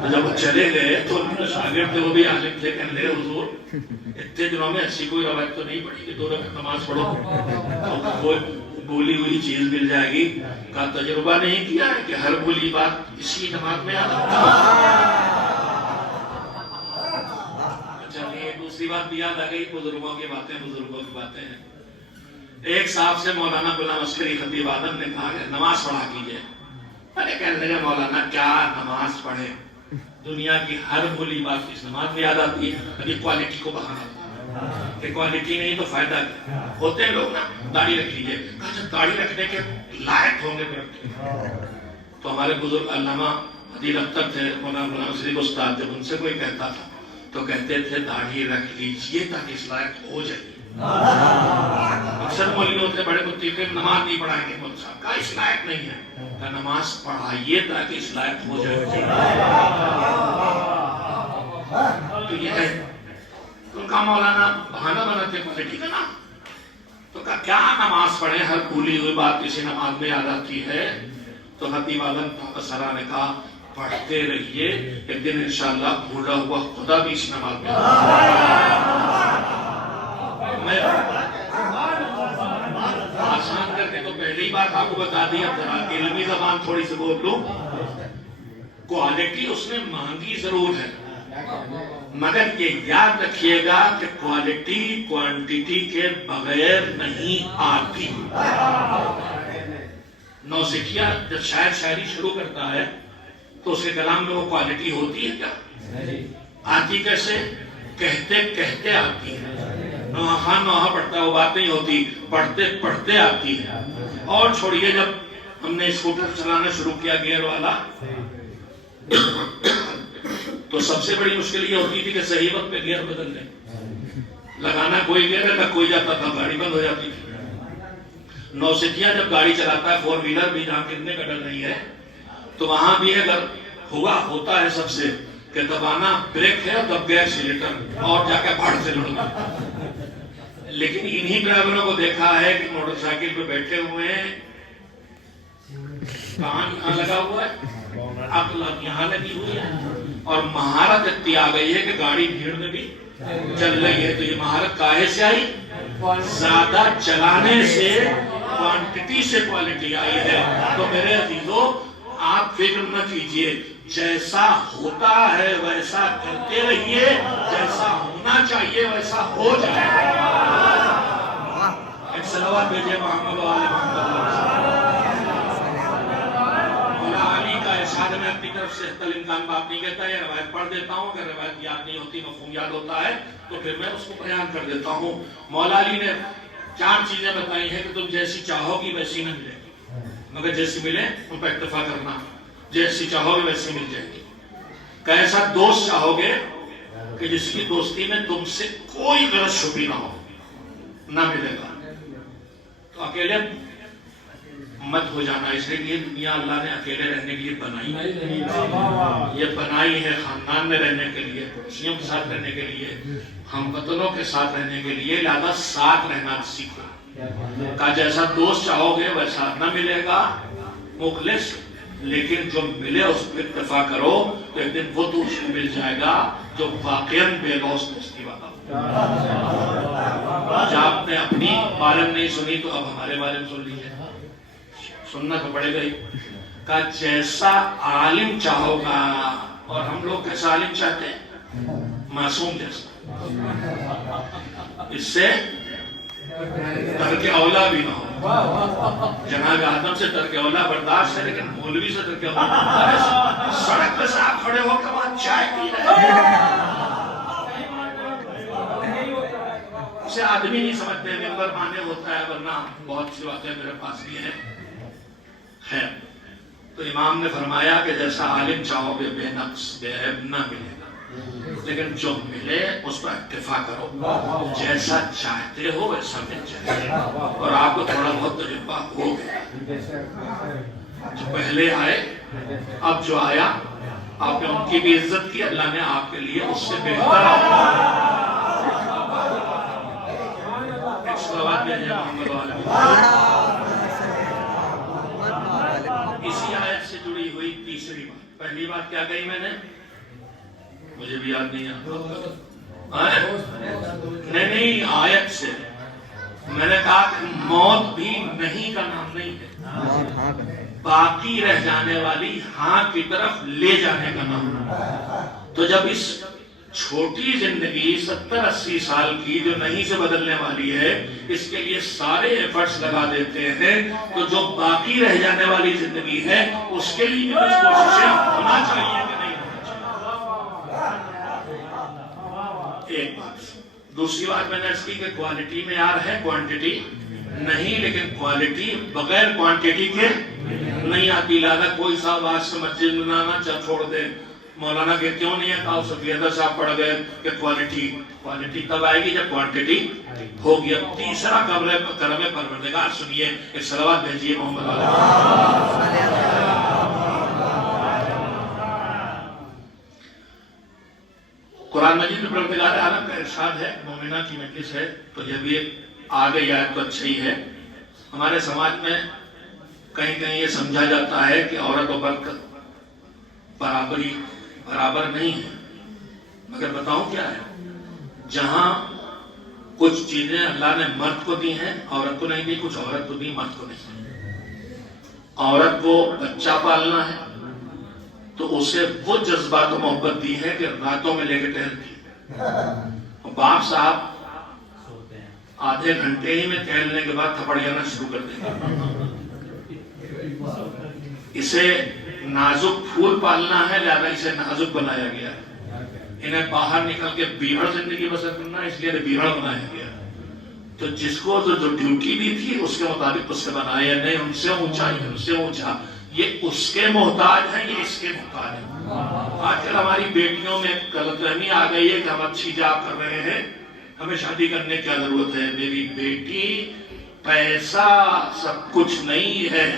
تو جب وہ چلے گئے تو ان کے شاگرد تھے، وہ بھی عالم تھے، کہنے لگے حضور اتنے دنوں میں ایسی کوئی روایت تو نہیں پڑھی کہ 2 رکعت نماز پڑھو تو کوئی بھولی ہوئی چیز مل جائے گی؟ کہا تجربہ نہیں کیا ہے کہ ہر بھولی بات اسی نماز میں یاد آتی ہے؟ چلیے دوسری بات بھی یاد آ گئی، بزرگوں کی باتیں ہیں۔ ایک صاحب سے مولانا غلام عسکری خطیب اعظم نے کہا کہ نماز پڑھا کیجئے۔ ارے کہنے لگے مولانا کیا نماز پڑھے، دنیا کی ہر بھولی بات اس نماز میں یاد آتی ہے۔ ابھی کوالٹی کو بڑھانا کہ کوالٹی نہیں تو فائدہ کیا؟ ہوتے ہیں لوگ نا داڑھی رکھ لیجئے، کہا جب داڑھی رکھنے کے لائق ہوں گے تو ہمارے بزرگ علامہ عدیل اختر تھے، مولانا غلام عسکری استاد، جب ان سے کوئی کہتا تھا تو کہتے تھے داڑھی رکھ لیجئے تاکہ اس لائق ہو جائے۔ اکثر مولوی ہوتے بڑے کتی کہ نماز نہیں پڑھائیں گے، مولوی صاحب کہا اس لائق نہیں ہے، کہ نماز پڑھائیے تاکہ اس لائق ہو جائے۔ تو یہ ہے ان کا مولانا بہانہ بناتے کوالٹی کا نا، تو کہا کیا نماز پڑھیں، ہر بھولی ہوئی بات کسی نماز میں یاد آتی ہے؟ تو خطیب اعظم سرا نے کہا پڑھتے رہیے، ایک دن انشاءاللہ بھولا ہوا خدا بھی اس نماز میں میں آسان کر کے تو پہلی بات آپ کو بتا دی، اب ذرا علمی زبان تھوڑی سی بول لوں۔ کوالٹی اس نے مانگی ضرور ہے، مگر یہ یاد رکھیے گا کہ کوالٹی کوانٹیٹی کے بغیر نہیں آتی۔ نوسکھیا جب شاعری شروع کرتا ہے تو اس کے کلام میں وہ کوالٹی ہوتی ہے کیا؟ آتی کیسے؟ کہتے کہتے آتی ہے۔ نوحہ خان نوحہ پڑھتا ہے وہ بات نہیں ہوتی، پڑھتے پڑھتے آتی ہے۔ اور چھوڑیے جب ہم نے اسکوٹر چلانا شروع کیا گیئر والا تو سب سے بڑی مشکل یہ ہوتی تھی کہ صحیح وقت پہ گیئر بدل لیں، لگانا کوئی گیئر ہے، کوئی جاتا تھا گاڑی بند ہو جاتی تھی۔ نوسکھیا جب گاڑی چلاتا ہے 4 ویلر بھی، جہاں گرنے کا ڈر نہیں ہے، تو وہاں بھی اگر ہوتا ہے سب سے کہ دبانا بریک ہے، دب گیا ایکسیلیٹر اور جا کے پہاڑ سے لڑ گیا۔ لیکن انہی ڈرائیوروں کو دیکھا ہے کہ موٹر سائیکل پہ بیٹھے ہوئے ہیں، کان یہاں لگا ہوا ہے، عقل یہاں لگی ہوئی ہے، اور مہارت اتنی آ گئی ہے کہ گاڑی بھیڑ میں بھی چل رہی ہے۔ تو یہ مہارت کاہے سے آئی؟ زیادہ چلانے سے، کوانٹٹی سے کوالٹی آئی ہے۔ تو میرے عزیزو آپ فکر نہ کیجئے، جیسا ہوتا ہے ویسا کرتے رہیے، جیسا ہونا چاہیے ویسا ہو جائے۔ ایک صلوات بھیجئے محمد و آل محمد۔ مولا علی کا ارشاد میں اپنی طرف سے حتی الامکان بات نہیں کہتا، یہ روایت پڑھ دیتا ہوں، اگر روایت یاد نہیں ہوتی مفہوم یاد ہوتا ہے تو پھر میں اس کو بیان کر دیتا ہوں۔ مولا علی نے 4 چیزیں بتائی ہیں کہ تم جیسی چاہو گی ویسی نہ ملے گی، مگر جیسی ملے ان پر اکتفا کرنا، جیسی چاہو گے ویسی مل جائے گی۔ کہ ایسا دوست چاہو گے کہ جس کی دوستی میں تم سے کوئی غلط شبی نہ ہو، نہ ملے گا۔ تو اکیلے مت ہو جانا، اس لیے یہ دنیا اللہ نے اکیلے رہنے کے لیے بنائی نہیں، یہ بنائی ہے خاندان میں رہنے کے لیے، پڑوسیوں کے ساتھ رہنے کے لیے، ہم وطنوں کے ساتھ رہنے کے لیے، لہذا ساتھ رہنا سیکھو۔ کہا جیسا دوست چاہو گے ویسا نہ ملے گا مخلص، لیکن جو ملے اس پہ اتفاق کرو تو ایک دن وہ دوست کو مل جائے گا جو واقعاً بے لوث دوستی والا ہو۔ آج آپ نے اپنی بارے میں نہیں سنی تو اب ہمارے بارے میں سن لیجیے، سننا تو پڑے گا ہی۔ کہا جیسا عالم چاہو گا، اور ہم لوگ کیسا عالم چاہتے ہیں؟ معصوم جیسا، اس سے ترک اولا بھی نہ ہو۔ جناب آدم سے ترک اولا برداشت ہے، لیکن مولوی سے ترک اولا، سڑک پہ صاحب کھڑے ہو کے بعد چائے پی رہے اسے آدمی نہیں سمجھتے، ممبر مانے ہوتا ہے، ورنہ بہت سی باتیں میرے پاس بھی ہیں۔ خیر، تو امام نے فرمایا کہ جیسا عالم چاہو گے بے نقص بے عیب نہ ملے گا، لیکن جو ملے اس پر اتفاق کرو، جیسا چاہتے ہو ویسا مل جائے۔ اور آپ کو تھوڑا بہت تجربہ ہو گیا، جو پہلے آئے اب جو آیا آپ نے ان کی بھی عزت کی، اللہ نے آپ کے لیے اس سے بہتر ایک صلوات بھیجے محمد علیہ۔ اسی آیت سے جڑی ہوئی تیسری بات، پہلی بات کیا کہی میں نے؟ مجھے بھی یاد نہیں نہیں آیت سے میں نے کہا کہ موت بھی نہیں کا نام نہیں ہے، باقی رہ جانے والی ہاں کی طرف لے جانے کا نام۔ تو جب اس چھوٹی زندگی 70-80 سال کی جو نہیں سے بدلنے والی ہے، اس کے لیے سارے ایفرٹس لگا دیتے ہیں، تو جو باقی رہ جانے والی زندگی ہے اس کے لیے بھی کچھ کوششیں ہونا چاہیے کہ نہیں ہونا چاہیے۔ ایک بات، دوسری بات میں نے اس کی کہ کوالٹی میں یار ہے، کوانٹیٹی نہیں، لیکن کوالٹی بغیر کوانٹیٹی کے نہیں آتی۔ لہذا کوئی صاحب آج سے مسجد میں نہ چھوڑ دے، مولانا کہ کیوں نہیں ہے، کہا سفیدہ صاحب پڑھ گئے کہ کوالٹی تب آئے گی جب کوانٹیٹی ہوگی۔ اب تیسرا کرم پروردگار سنیے، ایک صلوات بھیجیے محمد علیہ۔ قرآن مجید میں پروردگار عالم کا ارشاد ہے، مومنہ کی مجلس ہے تو یہ بھی آگے آیت تو اچھا ہی ہے۔ ہمارے سماج میں کہیں کہیں یہ سمجھا جاتا ہے کہ عورت و مرد برابر نہیں ہے، مگر بتاؤں کیا ہے؟ جہاں کچھ چیزیں اللہ نے مرد کو دی ہیں عورت کو نہیں دی، کچھ عورت کو دی مرد کو نہیں۔ عورت کو بچہ پالنا ہے تو اسے وہ جذبات و محبت دی ہے کہ راتوں میں لے کے ٹہلتی ہے، باپ صاحب آدھے گھنٹے ہی میں ٹہلنے کے بعد تھپڑ جانا شروع کر دیں گے۔ اسے نازک پھول پالنا ہے، لہذا اسے نازک بنایا گیا۔ انہیں باہر نکل کے بیڑ زندگی بسر کرنا ہے، اس لیے بیڑ بنایا گیا۔ تو جس کو جو ڈیوٹی بھی تھی اس کے مطابق اس سے بنایا، نہیں ان سے اونچا ان سے اونچا، یہ اس کے محتاج ہیں، یہ اس کے محتاج ہیں۔ آج کل ہماری بیٹیوں میں غلط فہمی آ گئی ہے کہ ہم اچھی جاب کر رہے ہیں، ہمیں شادی کرنے کی کیا ضرورت ہے۔ میری بیٹی، پیسہ سب کچھ نہیں ہے،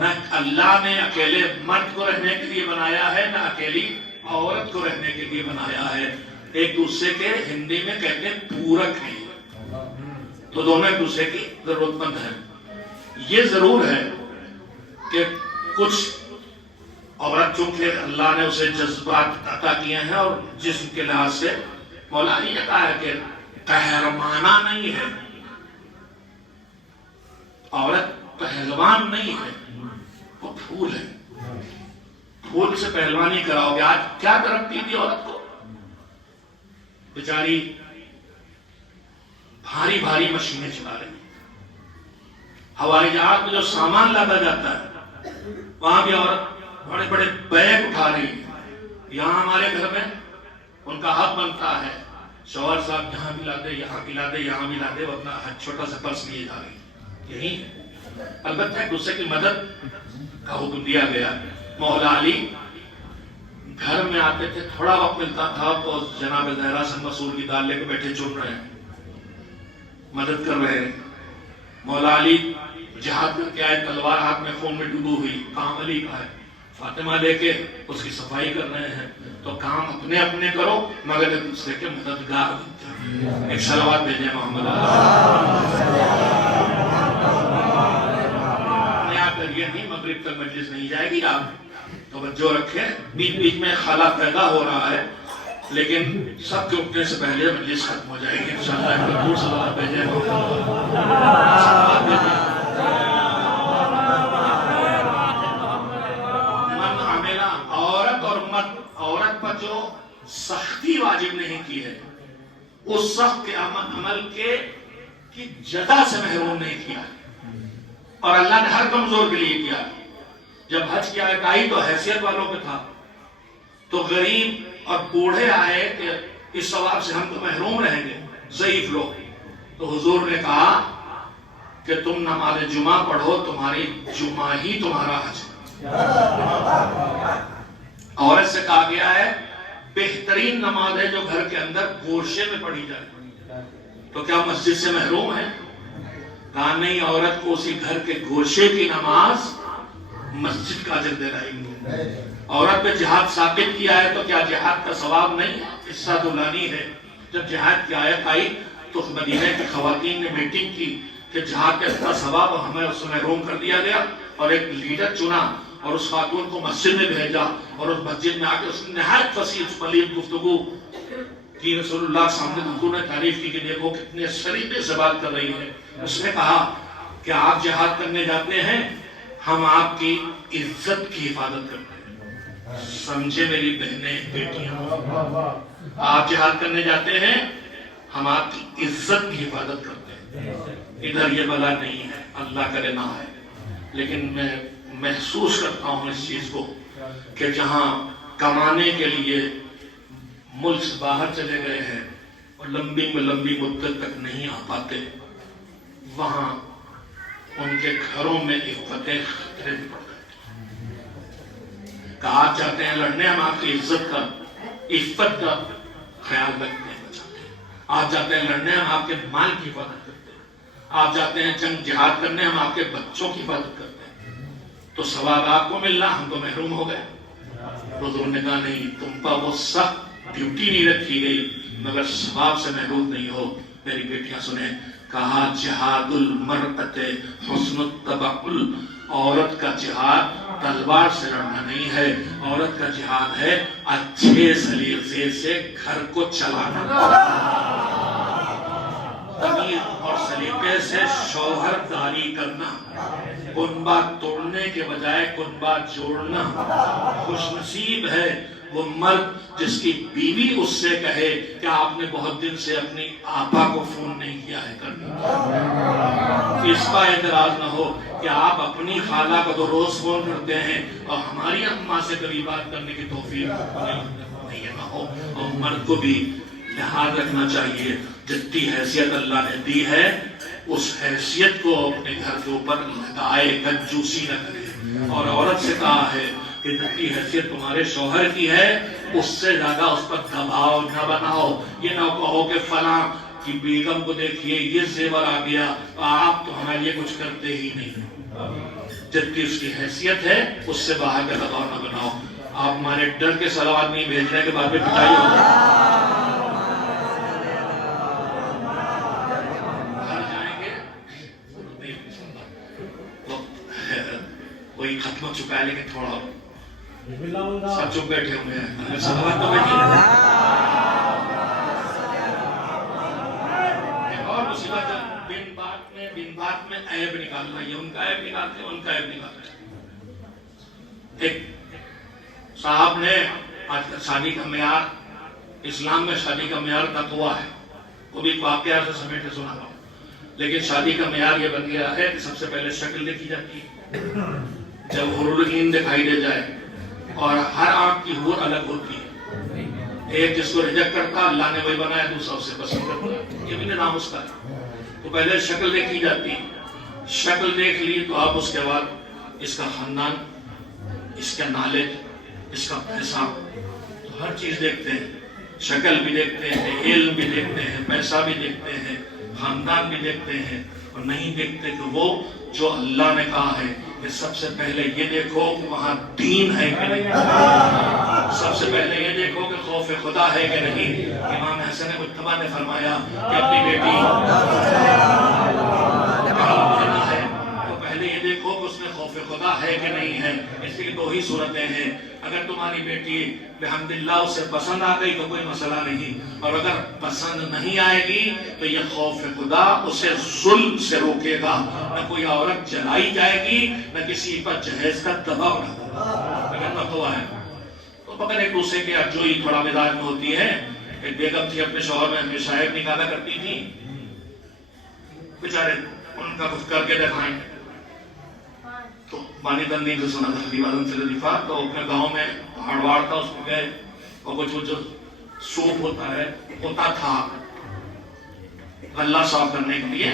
نہ اللہ نے اکیلے مرد کو رہنے کے لیے بنایا ہے، نہ اکیلی عورت کو رہنے کے لیے بنایا ہے۔ ایک دوسرے کے ہندی میں کہتے ہیں پورک ہیں، تو دونوں ایک دوسرے کی ضرورت مند ہیں۔ یہ ضرور ہے کہ کچھ عورت چونکہ اللہ نے اسے جذبات عطا کیے ہیں اور جسم کے لحاظ سے مولا نے یہ کہا ہے کہ قہرمانہ نہیں ہے، عورت پہلوان نہیں ہے، وہ پھول ہے۔ پھول سے پہلوانی کراؤ گے۔ آج کیا ترقی دی عورت کو؟ بیچاری بھاری بھاری مشینیں چلا رہی ہیں، ہوائی جہاز میں جو سامان لادا جاتا ہے وہاں بھی عورت بڑے بڑے بیگ اٹھا رہی ہے۔ یہاں ہمارے گھر میں ان کا حق بنتا ہے، شوہر صاحب یہاں بھی لاتے، یہاں بھی لاتے، یہاں بھی لاتے، وہ اپنا چھوٹا سا پرس لیے جا رہی ہے۔ یہی البتہ ایک دوسرے کی مدد کا حکم دیا گیا۔ مولا علی گھر میں آتے تھے، تھوڑا وقت ملتا تھا تو جناب زہرا سے مسور کی دال لے کے بیٹھے چن رہے ہیں، مدد کر رہے ہیں۔ مولا علی جہاد کر کے آئے، تلوار ہاتھ میں خون میں ڈوبو ہوئی، کام علی کا ہے، فاطمہ لے کے اس کی صفائی کر رہے ہیں. تو کام اپنے اپنے کرو مگر ایک دوسرے کے مددگار بنتے. ایک صلوات بھیجیں محمد یہ نہیں مغرب تک مجلس نہیں جائے گی. آپ توجہ رکھیں، بیچ بیچ میں خلا پیدا ہو رہا ہے لیکن سب کے اٹھنے سے پہلے مجلس ختم ہو جائے گی انشاءاللہ. ایک دور صلوات بھیجیں من عاملہ. عورت اور مرد، عورت پر جو سختی واجب نہیں کی ہے اس سخت کے عمل کی جزا سے محروم نہیں کیا. اور اللہ نے ہر کمزور کے لیے کیا. جب حج کی آیت آئی تو حیثیت والوں پہ تھا، تو غریب اور بوڑھے آئے کہ اس ثواب سے ہم تو محروم رہیں گے، ضعیف لوگ. تو حضور نے کہا کہ تم نماز جمعہ پڑھو، تمہاری جمعہ ہی تمہارا حج. عورت سے کہا گیا ہے بہترین نماز ہے جو گھر کے اندر گوشے میں پڑھی جائے. تو کیا مسجد سے محروم ہے؟ کہا نہیں، عورت کو اسی گھر کے گوشے کی نماز مسجد کا اجر دے رہی ہے. عورت پہ جہاد ثابت کیا ہے تو کیا جہاد کا ثواب نہیں؟ قصہ دولانی ہے. جب جہاد کی آیت آئی تو مدینہ کی خواتین نے میٹنگ کی کہ جہاد کا اتنا ثواب ہمیں اس میں محروم کر دیا گیا، اور ایک لیڈر چنا اور اس خاتون کو مسجد میں بھیجا، اور اس مسجد میں آ کے اس نے نہایت فصیح بلیغ گفتگو کی. رسول اللہ سامنے حضور نے تعریف کی کہ دیکھو کتنے سلیقے سے بات کر رہی ہے. اس نے کہا کہ آپ جہاد کرنے جاتے ہیں، ہم آپ کی عزت کی حفاظت کرتے ہیں. سمجھے میری بہنیں بیٹیاں، آپ جہاد کرنے جاتے ہیں، ہم آپ کی عزت کی حفاظت کرتے ہیں. ادھر یہ بلا نہیں ہے، اللہ کرے نہ ہے، لیکن میں محسوس کرتا ہوں اس چیز کو کہ جہاں کمانے کے لیے ملک سے باہر چلے گئے ہیں اور لمبی مدت تک نہیں آ پاتے، وہاں ان کے گھروں میں عفتیں خطرے میں پڑ جاتی. کہ آپ چاہتے ہیں لڑنے، ہم آپ کی عزت کا، عفت کا خیال رکھتے ہیں، بچاتے ہیں. آپ چاہتے ہیں لڑنے، ہم آپ کے مال کی حفاظت کرتے ہیں. آپ چاہتے ہیں جنگ جہاد کرنے، ہم آپ کے بچوں کی حفاظت کرتے ہیں. تو ثواب آپ کو مل رہا، ہم تو محروم ہو گئے. حضور نے کہا نہیں، تم پر وہ سخت ڈیوٹی نہیں رکھی گئی مگر ثواب سے محروم نہیں ہو. میری بیٹیاں سنیں، کہا جہاد المرأۃ حسن التبعل. عورت کا جہاد تلوار سے لڑنا نہیں ہے، عورت کا جہاد ہے اچھے سلیقے سے گھر کو چلانا، تمیز اور سلیقے سے شوہر داری کرنا، کنبہ توڑنے کے بجائے کنبہ جوڑنا. خوش نصیب ہے وہ مرد جس کی بیوی اس سے کہے کہ آپ نے بہت دن سے اپنی آپا کو فون نہیں کیا ہے کرنی. اس کا اعتراض نہ ہو کہ آپ اپنی خالہ کو تو روز فون کرتے ہیں اور ہماری اماں سے کبھی بات کرنے کی توفیق نہیں نہ ہو. اور مرد کو بھی لحاظ رکھنا چاہیے، جتنی حیثیت اللہ نے دی ہے اس حیثیت کو اپنے گھر کے اوپر لگائے، کنجوسی نہ کرے. اور عورت سے کہا ہے کہ جتنی حیثیت تمہارے شوہر کی ہے اس سے زیادہ اس پر دباؤ نہ بناؤ. یہ نہ کہو کہ فلاں کی بیگم کو دیکھیے یہ زیور آ گیا، آپ تو ہمارے لیے کچھ کرتے ہی نہیں. جتنی اس کی حیثیت ہے اس سے باہر کا دباؤ نہ بناؤ. آپ ہمارے ڈر کے صلوات نہیں بھیجنے کے بعد میں پٹائی ہوگی. کوئی ختم ہو چکا ہے لیکن تھوڑا سب چپ بیٹھے ہوئے ہیں. صلوات تو بیٹھے اور مصیبت بن بات میں عیب نکالنا، یہ ان کا عیب نکالتے ہیں، ان کا عیب نکالتے ہیں. ایک صاحب نے آج کل شادی کا معیار، اسلام میں شادی کا معیار تقویٰ ہے، وہ بھی واقعہ سے سمیٹ سنا رہا ہوں، لیکن شادی کا معیار یہ بن گیا ہے کہ سب سے پہلے شکل دیکھی جاتی ہے. جب حور العین دکھائی دے جائے، اور ہر آنکھ کی حور الگ ہوتی ہے، ایک جس کو ریجیکٹ کرتا اللہ نے وہی بنایا، دوسرا اسے پسند کرتا، یہ بھی نظام اس کا ہے. تو پہلے شکل دیکھی جاتی، شکل دیکھ لی تو آپ اس کے بعد اس کا خاندان، اس کا نالج، اس کا پیسہ، تو ہر چیز دیکھتے ہیں. شکل بھی دیکھتے ہیں، علم بھی دیکھتے ہیں، پیسہ بھی دیکھتے ہیں، خاندان بھی دیکھتے ہیں. اور نہیں دیکھتے کہ وہ جو اللہ نے کہا ہے کہ سب سے پہلے یہ دیکھو کہ وہاں دین ہے کہ نہیں، سب سے پہلے یہ دیکھو کہ خوف خدا ہے کہ نہیں۔ امام حسن مجتبیٰ نے فرمایا کہ اپنی بیٹی ہے تو پہلے یہ دیکھو کہ اس میں خوف خدا ہے کہ نہیں ہے۔ اس لیے دو ہی صورتیں ہیں، اگر تمہاری بیٹی بحمداللہ اسے پسند آ گئی تو کوئی مسئلہ نہیں، اور اگر پسند نہیں آئے گی تو یہ خوف خدا اسے ظلم سے روکے گا، نہ کوئی عورت جلائی جائے گی نہ کسی پر جہیز کا دباؤ ڈالا۔ اگر تقویٰ ہے تو مگر ایک دوسرے کے ارجوئی تھوڑا مزاج میں ہوتی ہے۔ ایک بیگم تھی اپنے شوہر میں ہمیشہ عیب نکالا کرتی تھی، بیچارے ان کا کچھ کر کے دکھائیں تو بانی تندی سے سنا تھا خلیفہ سے لطیفہ، تو اپنے گاؤں میں پہاڑ تھا، اس میں گئے اور کچھ جو سوپ ہوتا تھا غلہ صاف کرنے کے لیے،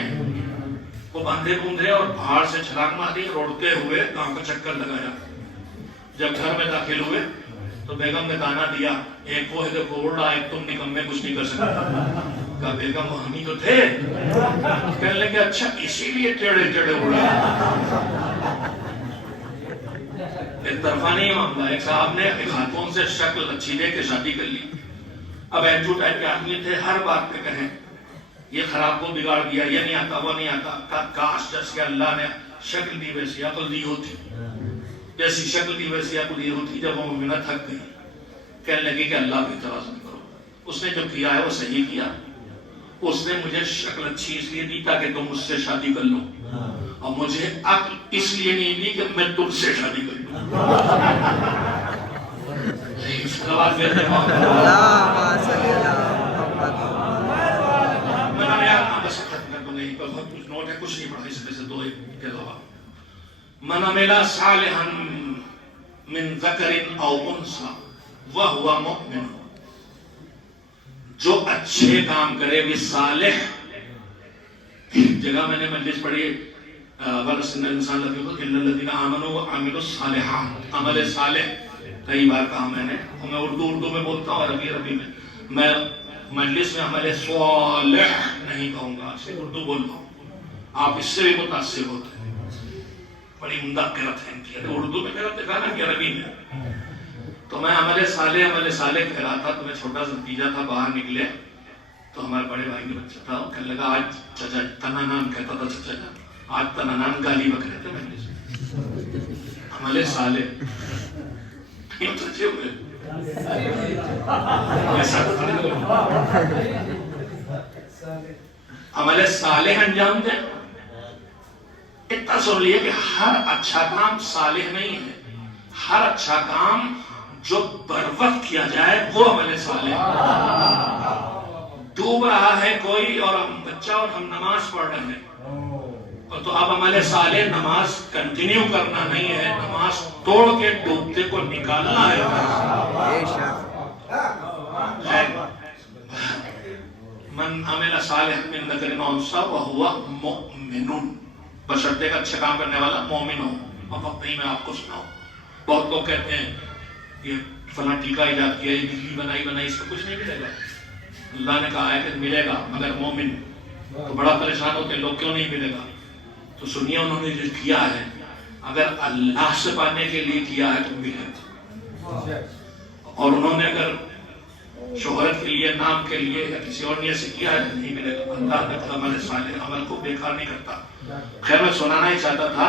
وہ باندھے بوندھے اور پہاڑ سے چھلانگ ماری اور اڑتے ہوئے گاؤں کا چکر لگایا۔ جب گھر میں داخل ہوئے تو بیگم نے تانا دیا، ایک وہ ہے دیکھو اڑ رہا، ایک تم نکمے کچھ نہیں کر سکتے۔ کہا بیگم وہ ہم ہی تو تھے۔ کہنے لگے اچھا اسی لیے ٹیڑے ٹیڑے اڑ رہا۔ ایک طرفہ نہیں معاملہ، ایک صاحب نے ایک خاتون سے شکل اچھی دے کے شادی کر لی۔ اب ایٹو ٹائپ کے آدمی تھے، ہر بات پہ کہیں یہ خراب کو بگاڑ دیا، یہ نہیں آتا وہ نہیں آتا۔ کاش جیسے اللہ نے شکل دی ویسی عقل دی ہوتی، جیسی شکل دی ویسی عقل دی ہوتی۔ جب وہ مومنہ تھک گئی کہنے لگی کہ اللہ کی اعتراض نہ کرو، اس نے جو کیا ہے وہ صحیح کیا، اس نے مجھے شکل اچھی اس لیے دی تاکہ تم مجھ سے شادی کر لو، اور مجھے عقل اس لیے نہیں دی کہ میں تم سے شادی کر لوں۔ کچھ نہیں پڑھا اس میں سے دو کے علاوہ۔ من عمل صالحا من ذکر او انثى وهو مؤمن، جو اچھے کام کرے بھی صالح۔ جگہ میں نے مجلس پڑھی وَلَسْنَ الْإِنسَانَ لَفِي خُسْرٍ إِلَّا الَّذِينَ آمَنُوا وَعَمِلُوا الصَّالِحَاتِ، عمل صالح کئی بار کہا میں نے، میں اردو میں بولتا ہوں اور عربی میں مجلس میں عمل صالح نہیں کہوں گا، صرف اردو بولتا ہوں، آپ اس سے بھی متاثر ہوتے ہیں۔ بڑی عمدہ قرأت ہے ان کی، اردو میں قرأت دکھانا کہ عربی میں، تو میں عمل صالح کہہ رہا تھا، تو میں چھوٹا سا نتیجہ تھا، باہر نکلے تو ہمارے بڑے بھائی کا بچہ تھا، وہ کہنے لگا آج چچا تنانان کہتا تھا، چچا جان آج تنانان گالی بک رہے تھے مجلس میں، عمل صالح کیوں سچے ہوئے عمل صالح انجام دیں۔ اتنا سن لیے کہ ہر اچھا کام صالح نہیں ہے، ہر اچھا کام جو بر وقت کیا جائے وہ عمل صالح۔ ڈوب رہا ہے کوئی اور ہم بچہ اور ہم نماز پڑھ رہے ہیں، اور تو اب عمل صالح نماز کنٹینیو کرنا نہیں ہے، نماز توڑ کے ڈوبتے کو نکالنا ہے۔ من عمل صالح من ذکر او انثى وهو مؤمن، بشرطے کا اچھا کام کرنے والا مومن ہو۔ اب وقت نہیں میں آپ کو سناؤں، بہت لوگ کہتے ہیں یہ فلاں ٹیکہ ایجاد کیا، یہ بجلی بنائی، اس کو کچھ نہیں ملے گا۔ اللہ نے کہا ہے کہ ملے گا مگر مومن، تو بڑا پریشان ہوتے لوگ کیوں نہیں ملے گا؟ تو سنیے انہوں نے جو کیا ہے اگر اللہ سے پانے کے لیے کیا ہے تو ملے گا، اور انہوں نے اگر شہرت کے لیے، نام کے لیے یا کسی اور نیت سے کیا ہے تو نہیں ملے گا۔ اللہ نے عمل صالح عمل کو بیکار نہیں کرتا۔ خیر میں سنانا ہی چاہتا تھا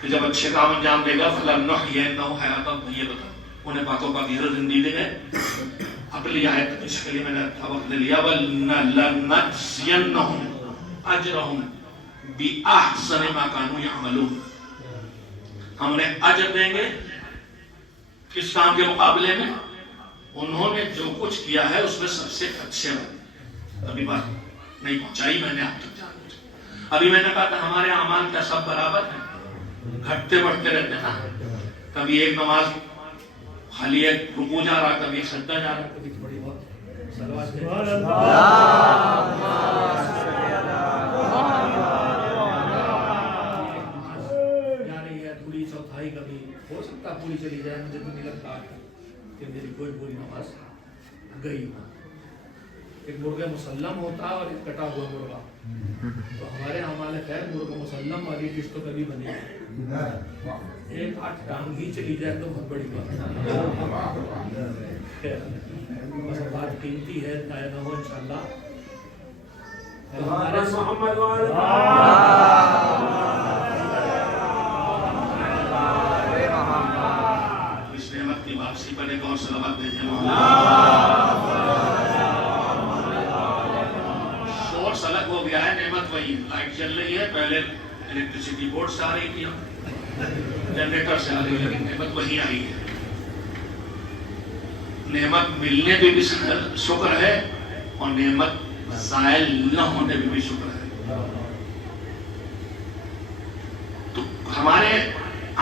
کہ جب اچھے کام انجام دے گا فَلَنُحْيِيَنَّهُ حَيَاةً طَيِّبَةً، انہیں پاک و پاکیزہ زندگی دے گئے۔ اگلی آیت اس کے لیے میں نے وقت لیا، وَلَنَجْزِيَنَّهُمْ أَجْرَهُمْ بِأَحْسَنِ مَا كَانُوا يَعْمَلُونَ، ہم انہیں اجر دیں گے کس کام کے مقابلے میں؟ انہوں نے جو کچھ کیا ہے اس میں سب سے اچھے ہیں۔ ابھی بات نہیں پہنچائی میں نے آپ تک جان بوجھ کے۔ ابھی میں نے کہا تھا ہمارے اعمال کیا سب برابر ہیں؟ گھٹتے بڑھتے رہتے ہیں، کبھی ایک نماز خالی ایک رکوع جا رہا، کبھی ایک سجدہ جا رہا، کبھی بڑی بہت صلوات جا رہی ہے، تھوڑی چوتھائی کبھی ہو سکتا پوری چلی جائے، مجھے تو نہیں لگتا کہ میری کوئی پوری نماز گئی ہو۔ ایک مرغ مسلم ہوتا ہے اور ایک کٹا ہوا مرغا. تو ہمارے اعمال خیر مرغ مسلم والی ڈش تو کبھی بنے گی. ایک آٹھ ٹانگ ہی چلی جائے تو بہت بڑی بات ہے. بس بات قیمتی ہے، ضائع نہ ہو انشاءاللہ. محمد اس نعمت کی واپسی پر ایک اور سلامت بھیجیں. سورس الگ ہو گیا ہے، نعمت وہی. لائٹ چل رہی ہے، پہلے الیکٹریسٹی بورڈ سے آ رہی تھی، جنریٹر سے آ رہی ہے، لیکن نعمت وہی آئی ہے. نعمت ملنے پہ بھی شکر ہے اور نعمت زائل نہ ہونے پہ بھی شکر ہے. تو ہمارے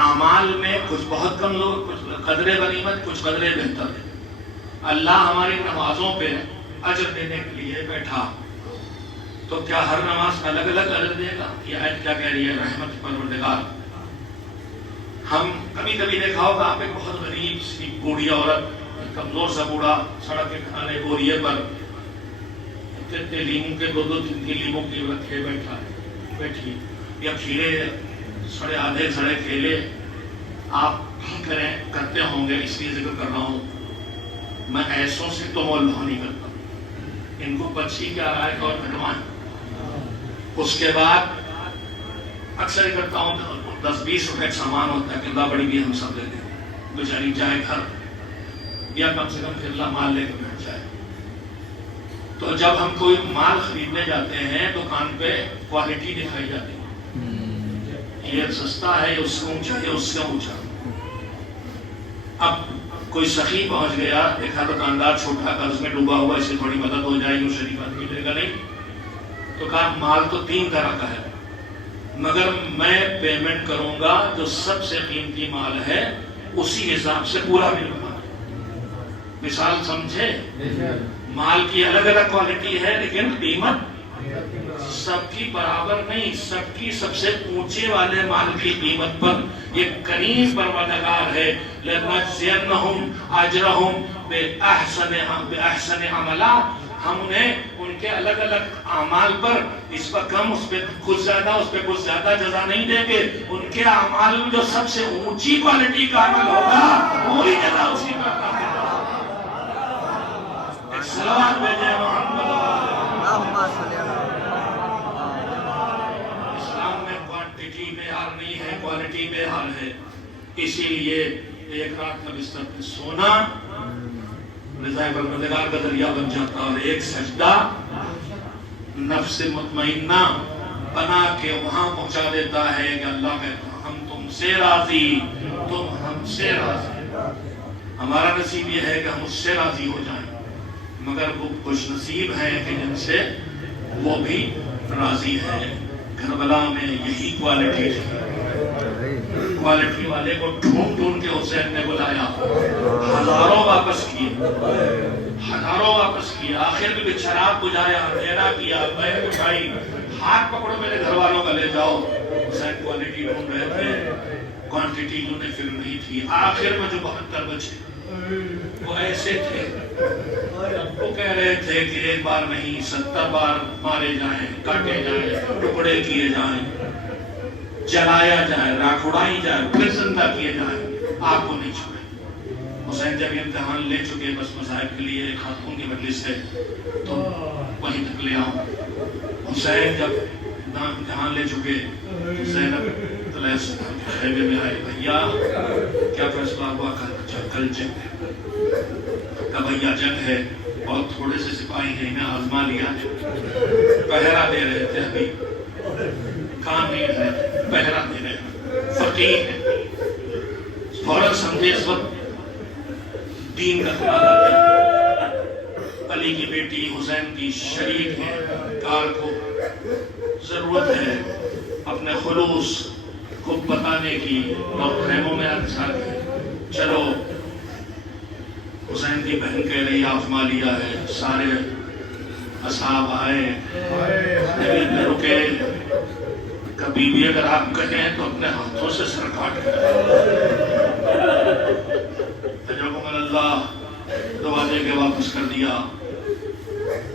اعمال میں کچھ بہت کم لوگ، کچھ قدر غنیمت، کچھ قدر بہتر ہے. اللہ ہماری نمازوں پہ اجر دینے کے لیے بیٹھا، تو کیا ہر نماز الگ الگ اجر دے گا؟ یہ آیت کیا کہہ رہی ہے؟ رحمت پروردگار. ہم کبھی کبھی دیکھا ہوگا آپ ایک بہت غریب سی بوڑھی عورت، کمزور سا بوڑھا سڑک کے کنارے بوریے پر اتنے لیموں کے 2-3 لیموں کی رکھے بیٹھا ہے، بیٹھی یا کھیلے سڑے آدھے سڑے کھیلے. آپ کرتے ہوں گے، اس لیے ذکر کر رہا ہوں. میں ایسوں سے تو مول بھاؤ نہیں کرتا، ان کو بچی کیا رائے اور کٹوائیں. اس کے بعد اکثر کرتا ہوں 10-20 روپے سامان ہوتا ہے کہ اللہ بڑی بھی ہم سب لے دیں، بیچاری جائے گھر یا کم سے کم پھر مال لے کے بیٹھ جائے. تو جب ہم کوئی مال خریدنے جاتے ہیں دکان پہ کوالٹی دکھائی جاتی ہے، یہ سستا ہے، اس سے اونچا ہے، اس سے اونچا. اب کوئی سخی پہنچ گیا، دیکھا دکاندار چھوٹا قرض میں ڈوبا ہوا، اس سے تھوڑی مدد ہو جائے گی، شریف آدمی ملے گا نہیں. تو کہا مال تو 3 طرح کا ہے، مگر میں پیمنٹ کروں گا جو سب سے قیمتی مال ہے اسی حساب سے پورا بل بنا. مثال سمجھے؟ مال کی الگ الگ کوالٹی ہے لیکن قیمت سب کی برابر نہیں. سب کی سب سے اونچے والے مال کی قیمت پر یہ کریم پروردگار ہے. لَنَجْزِيَنَّهُمْ أَجْرَهُمْ بِأَحْسَنِ عَمَلًا. ہم انہیں ان کے الگ الگ اعمال پر اس پر کم، اس پہ کچھ زیادہ، اس پہ کچھ زیادہ جزا نہیں دیں گے. ان کے اعمال میں جو سب سے اونچی کوالٹی کا عمل ہوگا وہی جزا اسی پر عطا ہوگا. سلام بھیجے محمد. اسلام میں کوانٹٹی بہار نہیں ہے، کوالٹی بہار ہے. اسی لیے ایک رات کا بستر پہ سونا رضا پروردگار کا ذریعہ بن جاتا، اور ایک سجدہ نفس مطمئنہ بنا کے وہاں پہنچا دیتا ہے کہ اللہ کہتا ہم تم سے راضی، تم ہم سے راضی. ہمارا نصیب یہ ہے کہ ہم اس سے راضی ہو جائیں، مگر وہ خوش نصیب ہیں کہ جن سے وہ بھی راضی ہے. کربلا میں یہی کوالٹی تھی. کوالٹی والے کو ڈھونڈ ڈھونڈ کے حسین نے بلایا، ہزاروں واپس کیے، ہزاروں واپس کیے. آخر میں بھی شراب بجھایا، اندھیرا کیا، بیٹھ اٹھائی، ہاتھ پکڑو میرے گھر والوں کا لے جاؤ. حسین کوالٹی ڈھونڈ رہے تھے، کوانٹٹی انہیں پھر نہیں تھی. آخر میں جو 72 بچے وہ ایسے تھے، وہ کہہ رہے تھے کہ ایک بار نہیں 70 بار مارے جائیں، کاٹے جائیں، ٹکڑے کیے جائیں، جلایا جائے، راکھ اڑائی جائے، پھر زندہ کیے جائیں، آپ کو نہیں چھوڑے. حسین جب امتحان لے چکے، بس مذاہب کے لیے خاتون کی مجلس ہے تو وہیں تک لے آؤں. حسین جب امتحان لے چکے تو زینب علیہ السلام کے خیمے میں آئے، بھیا کیا فیصلہ ہوا؟ کل جنگ ہے. کہا بھیا جنگ ہے، اور تھوڑے سے سپاہی ہیں، انہیں آزما لیا ہے. پہرا دے رہے تھے، ابھی کام نہیں ہے، پہرا دے رہے ہیں، فقیر ہیں. فوراً سمجھے اس وقت دین کا تقاضا کیا. علی کی بیٹی حسین کی شریک ہے، کار کو ضرورت ہے اپنے خلوص کو بتانے کی، اور خیموں میں انصار کی. چلو حسین کی بہن کہہ رہی آزما لیا ہے. سارے اصحاب آئے، نبی میں رکے. کبھی بھی اگر آپ کہیں تو اپنے ہاتھوں سے سر کاٹ اللہ دعا دے کے واپس کر دیا.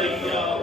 حي